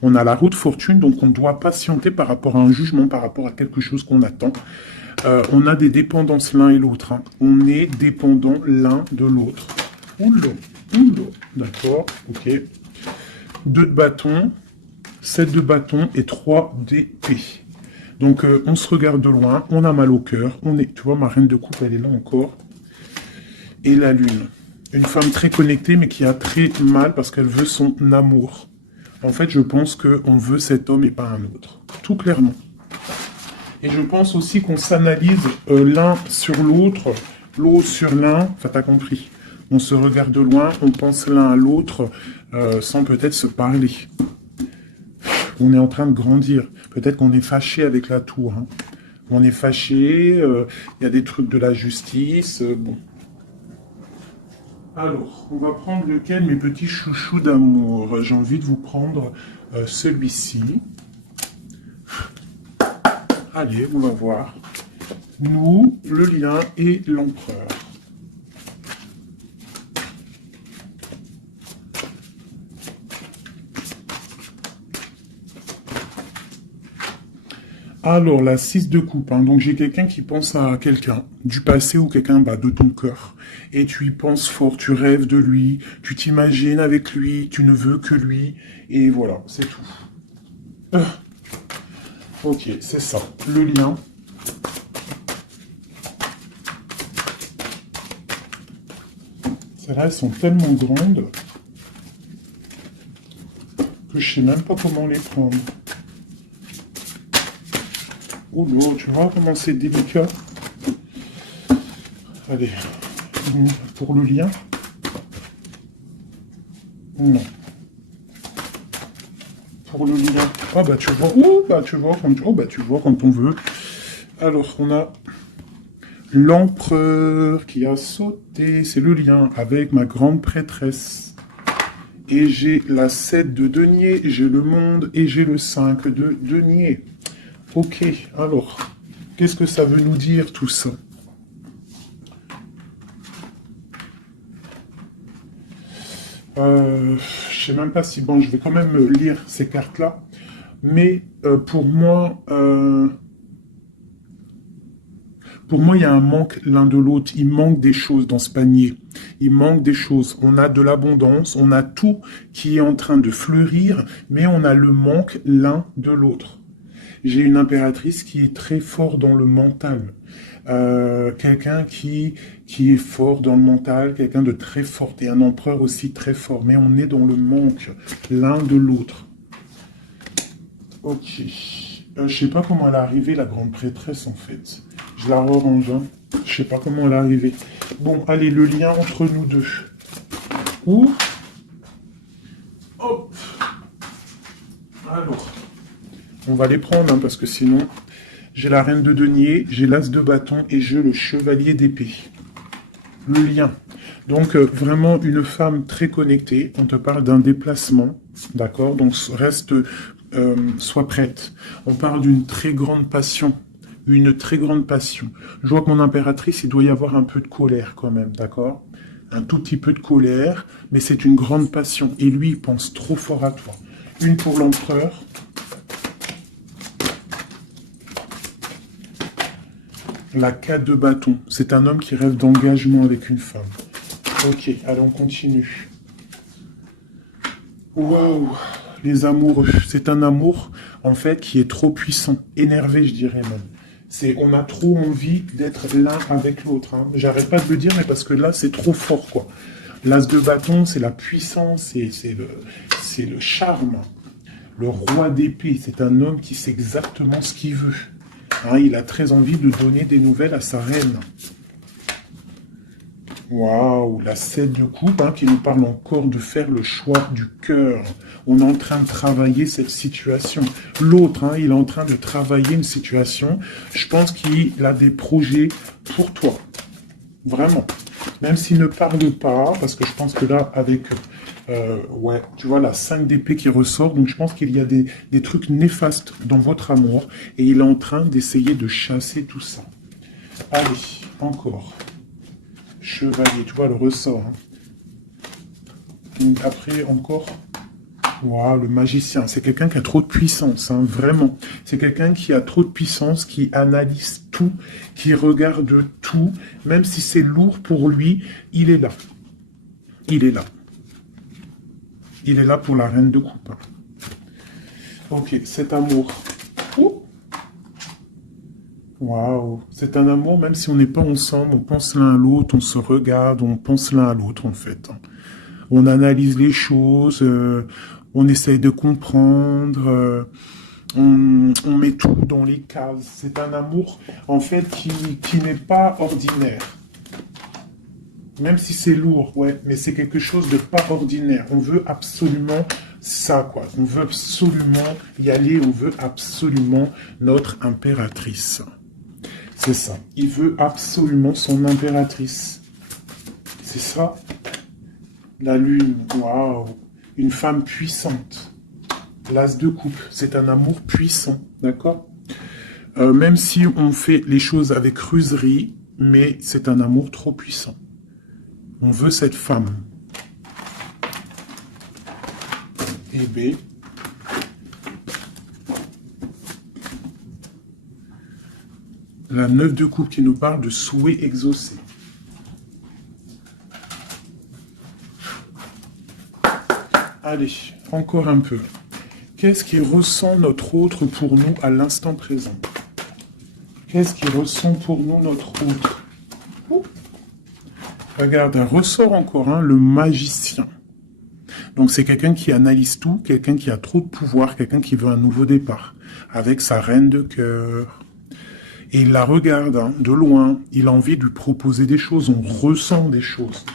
On a la roue de fortune, donc on doit patienter par rapport à un jugement, par rapport à quelque chose qu'on attend. On a des dépendances l'un et l'autre. Hein. On est dépendant l'un de l'autre. Oula, oula, d'accord, ok. 2 de bâton, 7 de bâton et 3 d'épée. Donc on se regarde de loin, on a mal au cœur, tu vois, ma reine de coupe, elle est là encore. Et la lune. Une femme très connectée, mais qui a très mal parce qu'elle veut son amour. En fait, je pense qu'on veut cet homme et pas un autre. Tout clairement. Et je pense aussi qu'on s'analyse l'un sur l'autre, l'autre sur l'un, enfin t'as compris. On se regarde de loin, on pense l'un à l'autre, sans peut-être se parler. On est en train de grandir. Peut-être qu'on est fâché avec la tour. Hein. On est fâché, il y a des trucs de la justice, bon. Alors, on va prendre lequel, mes petits chouchous d'amour? J'ai envie de vous prendre celui-ci. Allez, on va voir. Nous, le lien et l'empereur. Alors, la 6 de coupe. Hein. Donc, j'ai quelqu'un qui pense à quelqu'un du passé ou quelqu'un de ton cœur. Et tu y penses fort, tu rêves de lui, tu t'imagines avec lui, tu ne veux que lui. Et voilà, c'est tout. Ok, c'est ça. Le lien. Celles-là, elles sont tellement grandes que je sais même pas comment les prendre. Oh là, tu vois comment c'est délicat. Allez, pour le lien. Non. Pour le lien. Ah bah tu vois. Oh bah tu vois quand tu vois quand on veut. Alors on a l'empereur qui a sauté. C'est le lien avec ma grande prêtresse. Et j'ai la 7 de denier, j'ai le monde et j'ai le 5 de denier. Ok, alors, qu'est-ce que ça veut nous dire tout ça? Je sais même pas si... Bon, je vais quand même lire ces cartes-là. Mais pour moi, il y a un manque l'un de l'autre. Il manque des choses dans ce panier. Il manque des choses. On a de l'abondance, on a tout qui est en train de fleurir, mais on a le manque l'un de l'autre. J'ai une impératrice qui est très fort dans le mental. Quelqu'un qui est fort dans le mental, quelqu'un de très fort, et un empereur aussi très fort. Mais on est dans le manque l'un de l'autre. Ok. Je sais pas comment elle est arrivée, la grande prêtresse, en fait. Je la re-range. Hein. Je sais pas comment elle est arrivée. Bon, allez, le lien entre nous deux. Ouh. Hop. Alors, on va les prendre, hein, parce que sinon, j'ai la reine de denier, j'ai l'as de bâton et j'ai le chevalier d'épée. Le lien. Donc, vraiment une femme très connectée. On te parle d'un déplacement, d'accord? Donc, sois prête. On parle d'une très grande passion. Une très grande passion. Je vois que mon impératrice, il doit y avoir un peu de colère quand même, d'accord? Un tout petit peu de colère, mais c'est une grande passion. Et lui, il pense trop fort à toi. Une pour l'empereur. La 4 de bâton. C'est un homme qui rêve d'engagement avec une femme. Ok, allez, on continue. Waouh, les amoureux. C'est un amour, en fait, qui est trop puissant. Énervé, je dirais même. On a trop envie d'être l'un avec l'autre. Hein. J'arrête pas de le dire, mais parce que là, c'est trop fort, quoi. L'as de bâton, c'est la puissance, c'est le charme. Le roi d'épée, c'est un homme qui sait exactement ce qu'il veut. Hein, il a très envie de donner des nouvelles à sa reine. Waouh, la 7 de coupe hein, qui nous parle encore de faire le choix du cœur. On est en train de travailler cette situation. L'autre, hein, il est en train de travailler une situation. Je pense qu'il a des projets pour toi. Vraiment. Même s'il ne parle pas, parce que je pense que là, avec... ouais, tu vois, la 5 d'épée qui ressort. Donc, je pense qu'il y a des trucs néfastes dans votre amour. Et il est en train d'essayer de chasser tout ça. Allez, encore. Chevalier, tu vois le ressort. Hein. Donc après, encore, wow, le magicien. C'est quelqu'un qui a trop de puissance, hein, vraiment. C'est quelqu'un qui a trop de puissance, qui analyse tout, qui regarde tout. Même si c'est lourd pour lui, il est là. Il est là. Il est là pour la reine de coupe. Ok, cet amour. Ouh. Waouh, c'est un amour, même si on n'est pas ensemble, on pense l'un à l'autre, on se regarde, on pense l'un à l'autre en fait. On analyse les choses, on essaye de comprendre, on met tout dans les cases. C'est un amour en fait qui n'est pas ordinaire. Même si c'est lourd, ouais, mais c'est quelque chose de pas ordinaire. On veut absolument ça, quoi. On veut absolument y aller, on veut absolument notre impératrice. C'est ça. Il veut absolument son impératrice. C'est ça. La lune. Waouh. Une femme puissante. L'as de coupe. C'est un amour puissant. D'accord? Même si on fait les choses avec ruserie, mais c'est un amour trop puissant. On veut cette femme. Et B. La 9 de coupe qui nous parle de souhait exaucé. Allez, encore un peu. Qu'est-ce qui ressent notre autre pour nous à l'instant présent? Qu'est-ce qui ressent pour nous notre autre? Regarde, un ressort encore, hein, le magicien. Donc c'est quelqu'un qui analyse tout, quelqu'un qui a trop de pouvoir, quelqu'un qui veut un nouveau départ, avec sa reine de cœur. Et il la regarde hein, de loin. Il a envie de lui proposer des choses. On ressent des choses.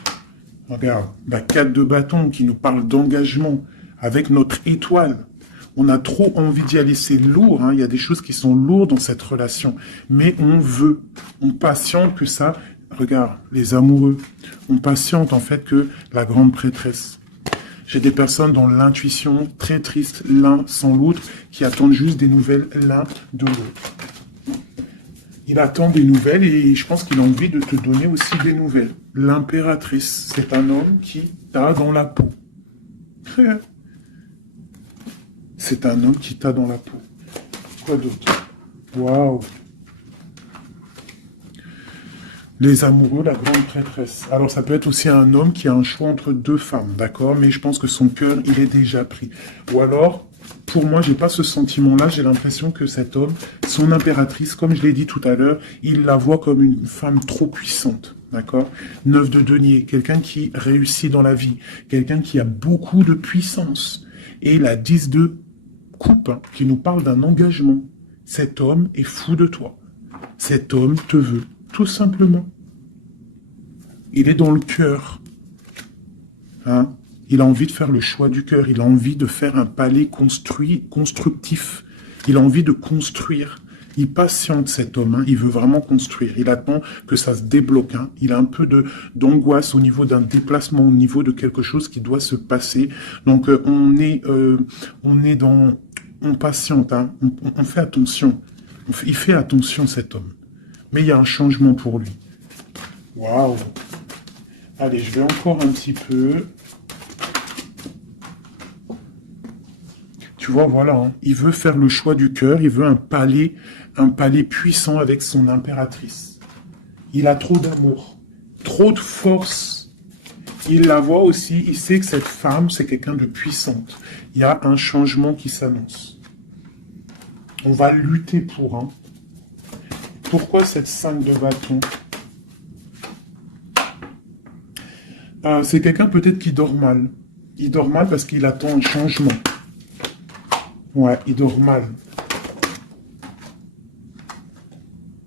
Regarde, la 4 de bâton qui nous parle d'engagement avec notre étoile. On a trop envie d'y aller, c'est lourd. Hein. Il y a des choses qui sont lourdes dans cette relation. Mais on veut, on patiente que ça. Regarde, les amoureux, on patiente en fait que la grande prêtresse. J'ai des personnes dans l'intuition, très tristes l'un sans l'autre, qui attendent juste des nouvelles l'un de l'autre. Il attend des nouvelles et je pense qu'il a envie de te donner aussi des nouvelles. L'impératrice, c'est un homme qui t'a dans la peau. C'est un homme qui t'a dans la peau. Quoi d'autre? Waouh! Les amoureux, la grande prêtresse. Alors, ça peut être aussi un homme qui a un choix entre deux femmes, d'accord? Mais je pense que son cœur, il est déjà pris. Ou alors, pour moi, j'ai pas ce sentiment-là. J'ai l'impression que cet homme, son impératrice, comme je l'ai dit tout à l'heure, il la voit comme une femme trop puissante, d'accord? 9 de denier, quelqu'un qui réussit dans la vie, quelqu'un qui a beaucoup de puissance. Et la 10 de coupe, hein, qui nous parle d'un engagement. Cet homme est fou de toi. Cet homme te veut. Tout simplement. Il est dans le cœur. Hein? Il a envie de faire le choix du cœur. Il a envie de faire un palais constructif. Il a envie de construire. Il patiente cet homme. Hein? Il veut vraiment construire. Il attend que ça se débloque. Hein? Il a un peu d'angoisse au niveau d'un déplacement, au niveau de quelque chose qui doit se passer. Donc on est dans... On patiente. Hein? On fait attention. Il fait attention cet homme. Mais il y a un changement pour lui. Waouh! Allez, je vais encore un petit peu. Tu vois, voilà. Hein. Il veut faire le choix du cœur. Il veut un palais puissant avec son impératrice. Il a trop d'amour, trop de force. Il la voit aussi. Il sait que cette femme, c'est quelqu'un de puissante. Il y a un changement qui s'annonce. On va lutter pour un. Pourquoi cette 5 de bâton? C'est quelqu'un peut-être qui dort mal. Il dort mal parce qu'il attend un changement. Ouais, il dort mal.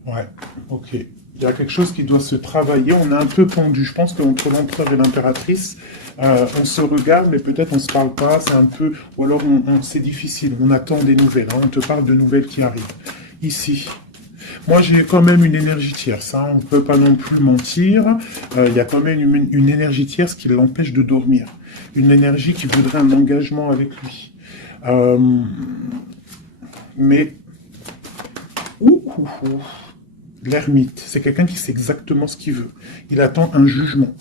Ouais, ok. Il y a quelque chose qui doit se travailler. On est un peu pendu. Je pense qu'entre l'empereur et l'impératrice, on se regarde, mais peut-être on se parle pas. C'est un peu... Ou alors c'est difficile. On attend des nouvelles. Hein. On te parle de nouvelles qui arrivent. Ici... Moi, j'ai quand même une énergie tierce. Hein. On ne peut pas non plus mentir. Il y a quand même une énergie tierce qui l'empêche de dormir. Une énergie qui voudrait un engagement avec lui. Mais... L'ermite, c'est quelqu'un qui sait exactement ce qu'il veut. Il attend un jugement.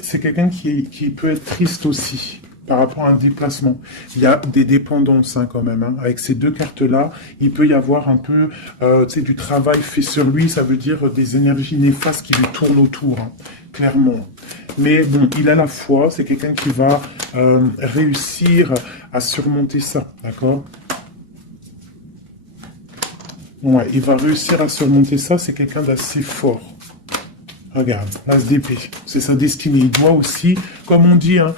C'est quelqu'un qui peut être triste aussi. Par rapport à un déplacement. Il y a des dépendances hein, quand même. Hein. Avec ces deux cartes-là, il peut y avoir un peu du travail fait sur lui. Ça veut dire des énergies néfastes qui lui tournent autour, hein, clairement. Mais bon, il a la foi. C'est quelqu'un qui va réussir à surmonter ça, d'accord? Ouais, il va réussir à surmonter ça. C'est quelqu'un d'assez fort. Regarde, l'as d'épée, c'est sa destinée. Il doit aussi, comme on dit, hein,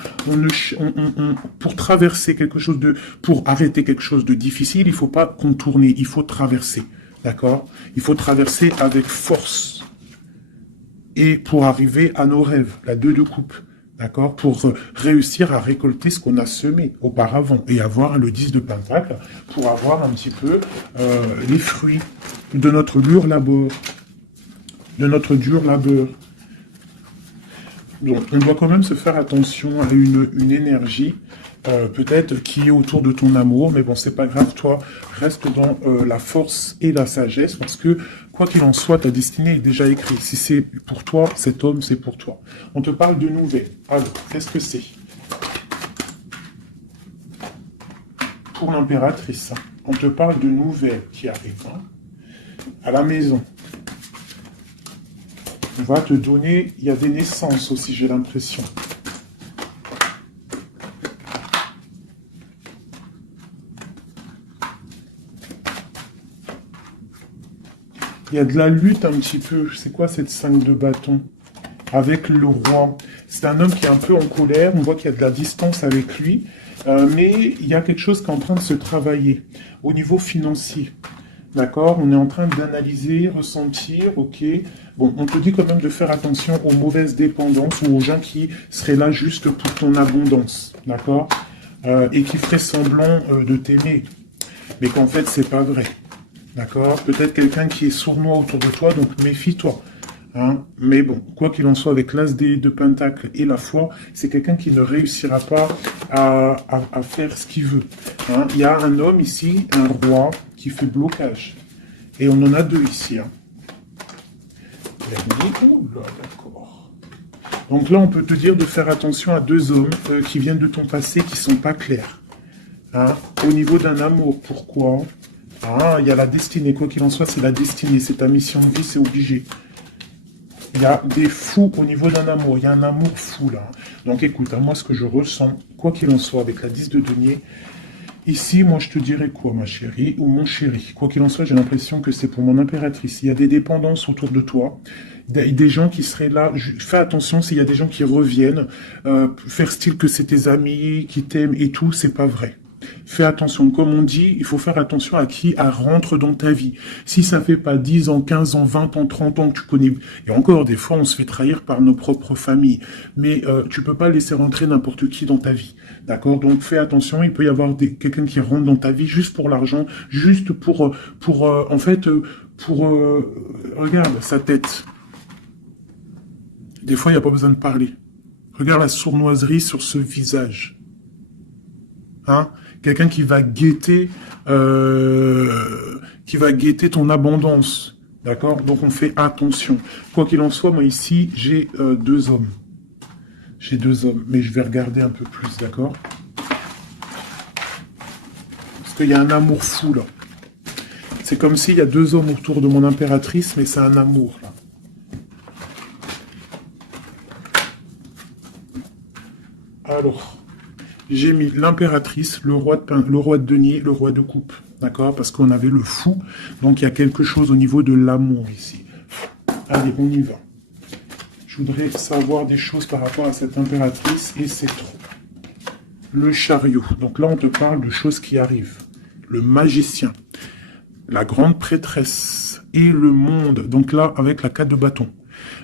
pour traverser quelque chose pour arrêter quelque chose de difficile, il ne faut pas contourner, il faut traverser, d'accord? Il faut traverser avec force. Et pour arriver à nos rêves, la 2 de coupe, d'accord? Pour réussir à récolter ce qu'on a semé auparavant et avoir le 10 de pentacle, pour avoir un petit peu les fruits de notre dur labeur. Donc, on doit quand même se faire attention à une énergie, peut-être qui est autour de ton amour, mais bon, c'est pas grave, toi, reste dans la force et la sagesse, parce que, quoi qu'il en soit, ta destinée est déjà écrite. Si c'est pour toi, cet homme, c'est pour toi. On te parle de nouvelles. Alors, qu'est-ce que c'est? Pour l'impératrice, hein, on te parle de nouvelles qui arrivent, hein, à la maison. On va te donner, il y a des naissances aussi, j'ai l'impression. Il y a de la lutte un petit peu. C'est quoi cette 5 de bâton? Avec le roi. C'est un homme qui est un peu en colère. On voit qu'il y a de la distance avec lui. Mais il y a quelque chose qui est en train de se travailler au niveau financier. D'accord? On est en train d'analyser, ressentir, ok? Bon, on te dit quand même de faire attention aux mauvaises dépendances ou aux gens qui seraient là juste pour ton abondance, d'accord? Et qui feraient semblant de t'aimer, mais qu'en fait, c'est pas vrai, d'accord? Peut-être quelqu'un qui est sournois autour de toi, donc méfie-toi. Hein, mais bon, quoi qu'il en soit, avec l'as de Pentacle et la foi, c'est quelqu'un qui ne réussira pas à faire ce qu'il veut. Hein. Il y a un homme ici, un roi, qui fait blocage. Et on en a deux ici. Hein. Oula, d'accord. Donc là, on peut te dire de faire attention à deux hommes qui viennent de ton passé, qui sont pas clairs. Hein. Au niveau d'un amour, pourquoi? Ah, il y a la destinée. Quoi qu'il en soit, c'est la destinée. C'est ta mission de vie, c'est obligé. Il y a des fous au niveau d'un amour. Il y a un amour fou, là. Donc, écoute, à moi, ce que je ressens, quoi qu'il en soit, avec la 10 de denier, ici, moi, je te dirais quoi, ma chérie, ou mon chéri? Quoi qu'il en soit, j'ai l'impression que c'est pour mon impératrice. Il y a des dépendances autour de toi, des gens qui seraient là. Fais attention, s'il y a des gens qui reviennent, faire style que c'est tes amis, qui t'aiment et tout, c'est pas vrai. Fais attention, comme on dit, il faut faire attention à qui rentre dans ta vie. Si ça fait pas 10 ans, 15 ans, 20 ans, 30 ans que tu connais, et encore des fois on se fait trahir par nos propres familles, mais tu peux pas laisser rentrer n'importe qui dans ta vie, d'accord? Donc fais attention, il peut y avoir quelqu'un qui rentre dans ta vie juste pour l'argent, juste pour regarde sa tête. Des fois il n'y a pas besoin de parler. Regarde la sournoiserie sur ce visage. Hein? Quelqu'un qui va guetter ton abondance, d'accord? Donc on fait attention. Quoi qu'il en soit, moi ici j'ai deux hommes. J'ai deux hommes, mais je vais regarder un peu plus, d'accord? Parce qu'il y a un amour fou là. C'est comme s'il y a deux hommes autour de mon impératrice, mais c'est un amour là. Alors. J'ai mis l'impératrice, le roi de denier, le roi de coupe. D'accord? Parce qu'on avait le fou. Donc, il y a quelque chose au niveau de l'amour ici. Allez, on y va. Je voudrais savoir des choses par rapport à cette impératrice et c'est trop. Le chariot. Donc là, on te parle de choses qui arrivent. Le magicien. La grande prêtresse. Et le monde. Donc là, avec la 4 de bâton.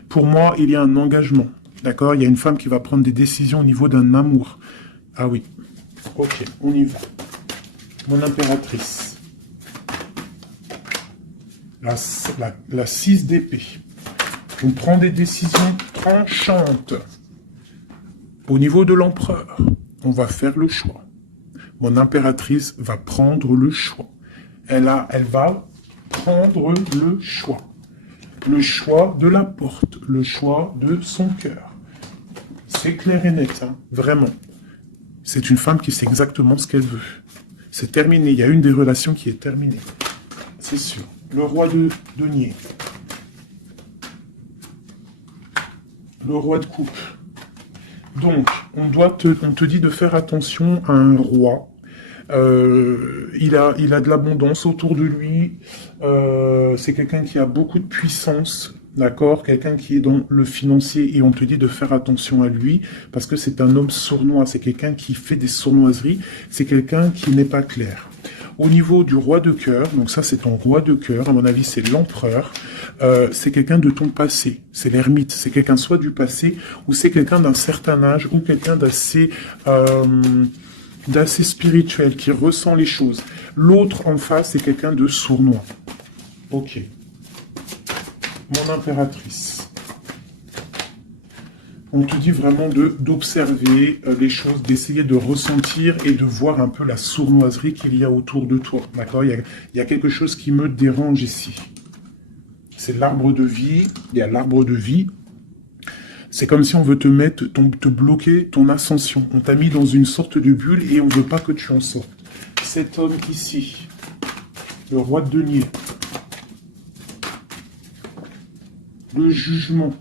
Pour moi, il y a un engagement. D'accord? Il y a une femme qui va prendre des décisions au niveau d'un amour. Ah oui. Ok, on y va. Mon impératrice. La 6 d'épée. On prend des décisions tranchantes. Au niveau de l'empereur, on va faire le choix. Mon impératrice va prendre le choix. Elle va prendre le choix. Le choix de la porte. Le choix de son cœur. C'est clair et net, hein, vraiment. C'est une femme qui sait exactement ce qu'elle veut. C'est terminé. Il y a une des relations qui est terminée. C'est sûr. Le roi de denier. Le roi de coupe. Donc, on te dit de faire attention à un roi. Il a de l'abondance autour de lui. C'est quelqu'un qui a beaucoup de puissance. D'accord? Quelqu'un qui est dans le financier et on te dit de faire attention à lui parce que c'est un homme sournois. C'est quelqu'un qui fait des sournoiseries. C'est quelqu'un qui n'est pas clair. Au niveau du roi de cœur, donc ça c'est ton roi de cœur, à mon avis c'est l'empereur, c'est quelqu'un de ton passé, c'est l'ermite, c'est quelqu'un soit du passé ou c'est quelqu'un d'un certain âge ou quelqu'un d'assez spirituel, qui ressent les choses. L'autre en face c'est quelqu'un de sournois. Ok. Mon impératrice. On te dit vraiment d'observer les choses, d'essayer de ressentir et de voir un peu la sournoiserie qu'il y a autour de toi. D'accord? Il y a quelque chose qui me dérange ici. C'est l'arbre de vie. Il y a l'arbre de vie. C'est comme si on veut te bloquer ton ascension. On t'a mis dans une sorte de bulle et on ne veut pas que tu en sortes. Cet homme ici, le roi de denier, le jugement.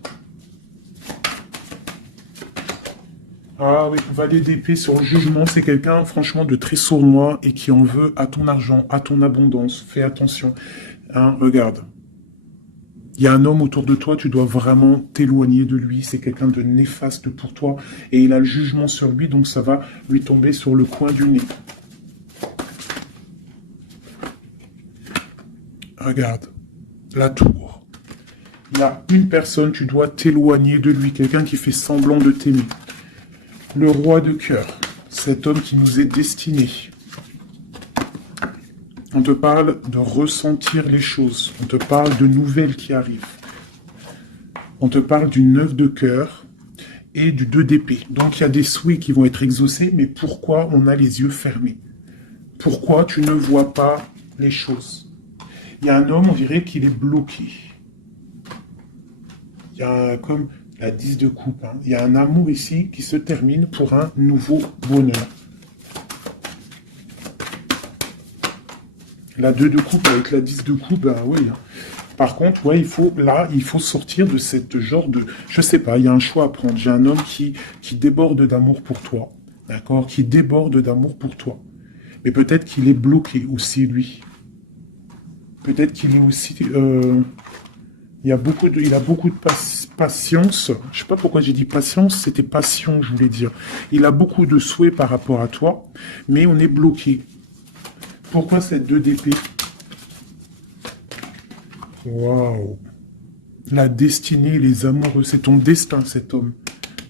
Ah oui, valet d'épée sur le jugement, c'est quelqu'un franchement de très sournois et qui en veut à ton argent, à ton abondance. Fais attention. Hein, regarde. Il y a un homme autour de toi, tu dois vraiment t'éloigner de lui. C'est quelqu'un de néfaste pour toi. Et il a le jugement sur lui, donc ça va lui tomber sur le coin du nez. Regarde, la tour. Il y a une personne, tu dois t'éloigner de lui, quelqu'un qui fait semblant de t'aimer. Le roi de cœur, cet homme qui nous est destiné. On te parle de ressentir les choses. On te parle de nouvelles qui arrivent. On te parle du 9 de cœur et du 2 d'épée. Donc il y a des souhaits qui vont être exaucés, mais pourquoi on a les yeux fermés? Pourquoi tu ne vois pas les choses? Il y a un homme, on dirait qu'il est bloqué. Il y a comme la 10 de coupe. Hein. Il y a un amour ici qui se termine pour un nouveau bonheur. La 2 de coupe avec la 10 de coupe, ben oui. Hein. Par contre, ouais, il faut sortir de cette genre de... Je sais pas, il y a un choix à prendre. J'ai un homme qui déborde d'amour pour toi. D'accord? Qui déborde d'amour pour toi. Mais peut-être qu'il est bloqué aussi, lui. Peut-être qu'il est aussi... il a beaucoup de patience. Je sais pas pourquoi j'ai dit patience, c'était passion, je voulais dire. Il a beaucoup de souhaits par rapport à toi, mais on est bloqué. Pourquoi cette 2 d'épée? Waouh! La destinée, les amoureux, c'est ton destin, cet homme.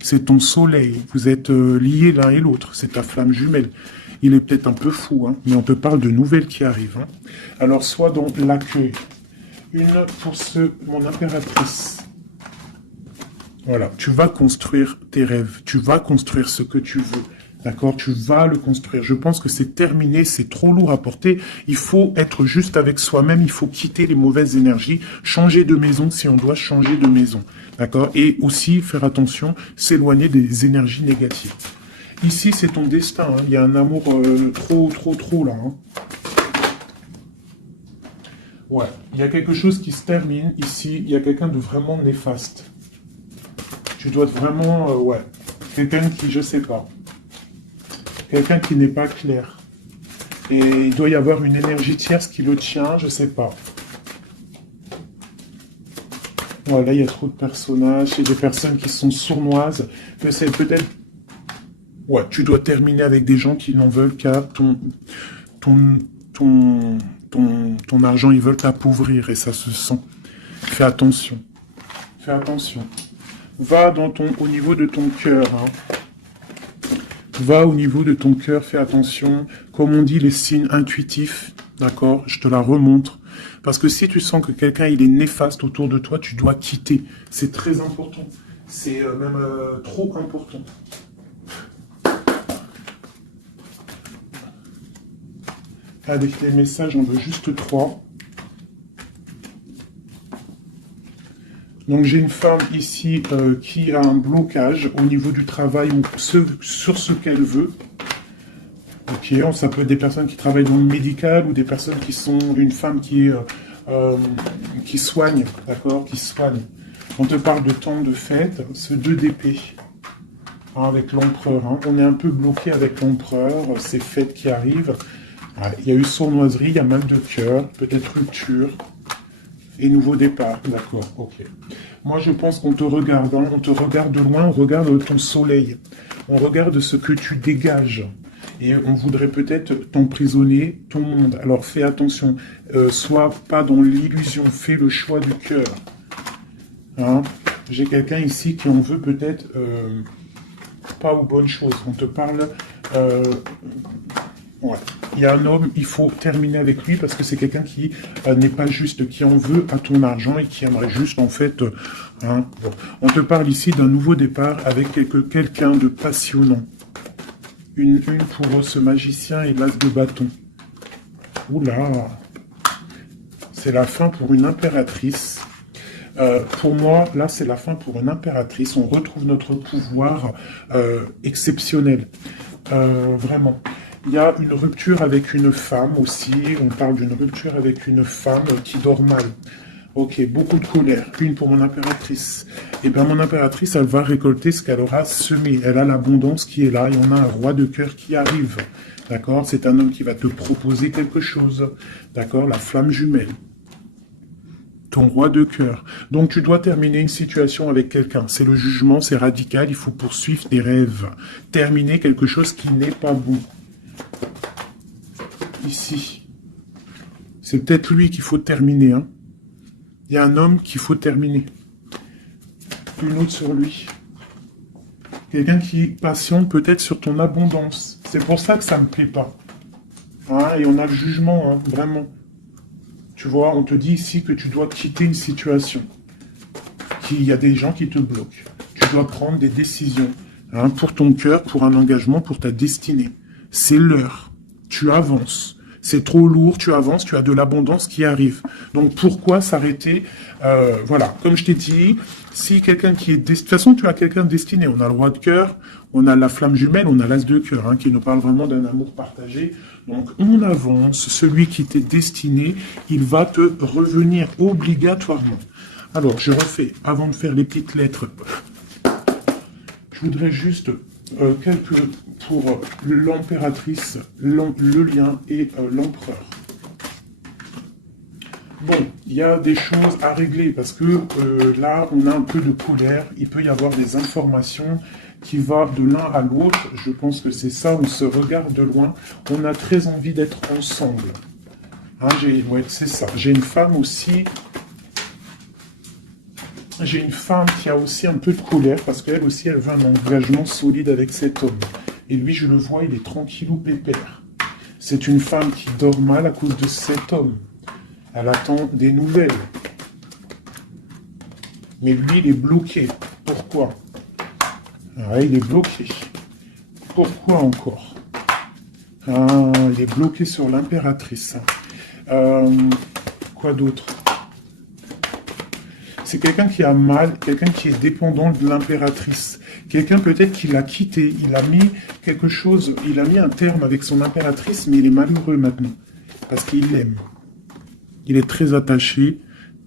C'est ton soleil. Vous êtes liés l'un et l'autre. C'est ta flamme jumelle. Il est peut-être un peu fou, hein, mais on te parle de nouvelles qui arrivent. Hein. Alors, sois dans l'accueil. Une pour mon impératrice. Voilà, tu vas construire tes rêves. Tu vas construire ce que tu veux. D'accord? Tu vas le construire. Je pense que c'est terminé, c'est trop lourd à porter. Il faut être juste avec soi-même. Il faut quitter les mauvaises énergies. Changer de maison si on doit changer de maison. D'accord? Et aussi faire attention, s'éloigner des énergies négatives. Ici, c'est ton destin. Hein. Il y a un amour trop là. Hein. Ouais. Il y a quelque chose qui se termine ici. Il y a quelqu'un de vraiment néfaste. Tu dois être vraiment... ouais. Quelqu'un qui, je sais pas. Quelqu'un qui n'est pas clair. Et il doit y avoir une énergie tierce qui le tient, je sais pas. Voilà, il y a trop de personnages, et des personnes qui sont sournoises. Que c'est peut-être... Ouais, tu dois terminer avec des gens qui n'en veulent qu'à ton argent, ils veulent t'appauvrir, et ça se sent. Fais attention. Fais attention. Va au niveau de ton cœur, hein. Va au niveau de ton cœur, fais attention. Comme on dit, les signes intuitifs, d'accord? Je te la remontre. Parce que si tu sens que quelqu'un il est néfaste autour de toi, tu dois quitter. C'est très important. C'est même trop important. Avec les messages, on veut juste 3. Donc j'ai une femme ici qui a un blocage au niveau du travail ou sur ce qu'elle veut. Ok, ça peut être des personnes qui travaillent dans le médical ou des personnes qui sont une femme qui soigne, d'accord, qui soigne. On te parle de temps de fête, ce 2 d'épée, hein, avec l'empereur. Hein. On est un peu bloqué avec l'empereur, ces fêtes qui arrivent. Ouais, il y a eu sournoiserie, il y a mal de cœur, peut-être rupture. Et nouveau départ, d'accord, ok. Moi, je pense qu'on te regarde, hein, on te regarde de loin, on regarde ton soleil, on regarde ce que tu dégages. Et on voudrait peut-être t'emprisonner, ton monde. Alors, fais attention, sois pas dans l'illusion, fais le choix du cœur. Hein? J'ai quelqu'un ici qui en veut peut-être pas aux bonnes choses. On te parle... ouais. Il y a un homme, il faut terminer avec lui parce que c'est quelqu'un qui n'est pas juste, qui en veut à ton argent et qui aimerait juste, en fait... hein, bon. On te parle ici d'un nouveau départ avec quelqu'un de passionnant. Une pour ce magicien et l'as de bâton. Oula! C'est la fin pour une impératrice. Pour moi, là, c'est la fin pour une impératrice. On retrouve notre pouvoir exceptionnel. Vraiment. Il y a une rupture avec une femme aussi. On parle d'une rupture avec une femme qui dort mal. Ok, beaucoup de colère. Une pour mon impératrice. Et bien, mon impératrice, elle va récolter ce qu'elle aura semé. Elle a l'abondance qui est là. Et on a un roi de cœur qui arrive. D'accord? C'est un homme qui va te proposer quelque chose. D'accord? La flamme jumelle. Ton roi de cœur. Donc, tu dois terminer une situation avec quelqu'un. C'est le jugement, c'est radical. Il faut poursuivre tes rêves. Terminer quelque chose qui n'est pas bon. Ici. C'est peut-être lui qu'il faut terminer. Hein. Il y a un homme qu'il faut terminer. Une autre sur lui. Quelqu'un qui patiente peut-être sur ton abondance. C'est pour ça que ça ne me plaît pas. Hein, et on a le jugement, hein, vraiment. Tu vois, on te dit ici que tu dois quitter une situation. Qu'il y a des gens qui te bloquent. Tu dois prendre des décisions. Hein, pour ton cœur, pour un engagement, pour ta destinée. C'est l'heure. Tu avances. C'est trop lourd, tu avances, tu as de l'abondance qui arrive. Donc pourquoi s'arrêter Voilà, comme je t'ai dit, si quelqu'un qui est... De toute façon, tu as quelqu'un destiné. On a le roi de cœur, on a la flamme jumelle, on a l'as de cœur, hein, qui nous parle vraiment d'un amour partagé. Donc on avance, celui qui t'est destiné, il va te revenir obligatoirement. Alors, je refais, avant de faire les petites lettres, je voudrais juste... quelques pour l'impératrice, le lien et l'empereur. Bon, il y a des choses à régler parce que là, on a un peu de colère. Il peut y avoir des informations qui vont de l'un à l'autre. Je pense que c'est ça, on se regarde de loin. On a très envie d'être ensemble. Hein, ouais, c'est ça. J'ai une femme aussi... J'ai une femme qui a aussi un peu de colère parce qu'elle aussi, elle veut un engagement solide avec cet homme. Et lui, je le vois, il est tranquillou pépère. C'est une femme qui dort mal à cause de cet homme. Elle attend des nouvelles. Mais lui, il est bloqué. Pourquoi? Ah, il est bloqué. Pourquoi encore? Ah, il est bloqué sur l'impératrice. Quoi d'autre? C'est quelqu'un qui a mal, quelqu'un qui est dépendant de l'impératrice. Quelqu'un peut-être qui l'a quitté, il a mis quelque chose, il a mis un terme avec son impératrice, mais il est malheureux maintenant. Parce qu'il l'aime. Il est très attaché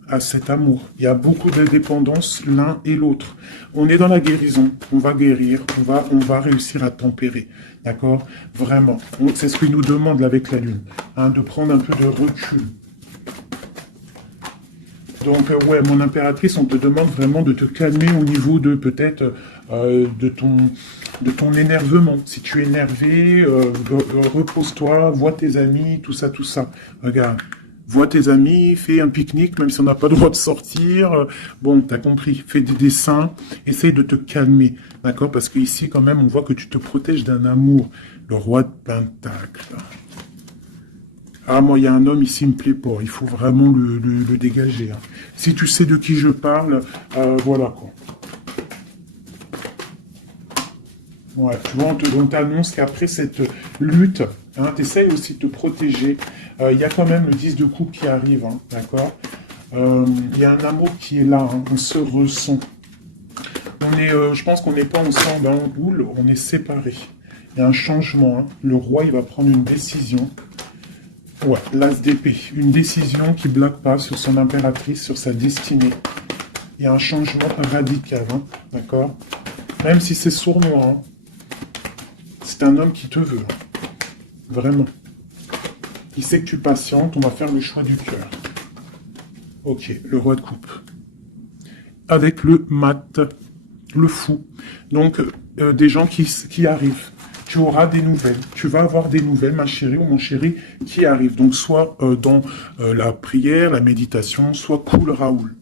à cet amour. Il y a beaucoup de dépendance l'un et l'autre. On est dans la guérison, on va guérir, on va réussir à tempérer. D'accord? Vraiment. C'est ce qu'il nous demande là, avec la Lune. Hein, de prendre un peu de recul. Donc, ouais, mon impératrice, on te demande vraiment de te calmer au niveau de, peut-être, de ton énervement. Si tu es énervé, repose-toi, vois tes amis, tout ça, tout ça. Regarde, vois tes amis, fais un pique-nique, même si on n'a pas le droit de sortir. Bon, t'as compris, fais des dessins, essaye de te calmer, d'accord? Parce qu'ici, quand même, on voit que tu te protèges d'un amour. Le roi de Pentacle. Ah, moi, il y a un homme ici, il me plaît pas. Il faut vraiment le dégager. Hein. Si tu sais de qui je parle, voilà, quoi. Ouais, tu vois, on t'annonce qu'après cette lutte, hein, tu essayes aussi de te protéger. Il y a quand même le 10 de coupe qui arrive, hein, d'accord? Il y a un amour qui est là, hein, on se ressent. Je pense qu'on n'est pas ensemble, hein, en boule, on est séparés. Il y a un changement. Hein. Le roi, il va prendre une décision. Ouais, l'as d'épée. Une décision qui ne bloque pas sur son impératrice, sur sa destinée. Il y a un changement radical, hein, d'accord? Même si c'est sournois, hein. C'est un homme qui te veut. Hein. Vraiment. Il sait que tu patientes, on va faire le choix du cœur. Ok, le roi de coupe. Avec le mat, le fou. Donc, des gens qui arrivent. Tu auras des nouvelles. Tu vas avoir des nouvelles, ma chérie ou mon chéri, qui arrivent. Donc, soit dans la prière, la méditation, soit cool Raoul.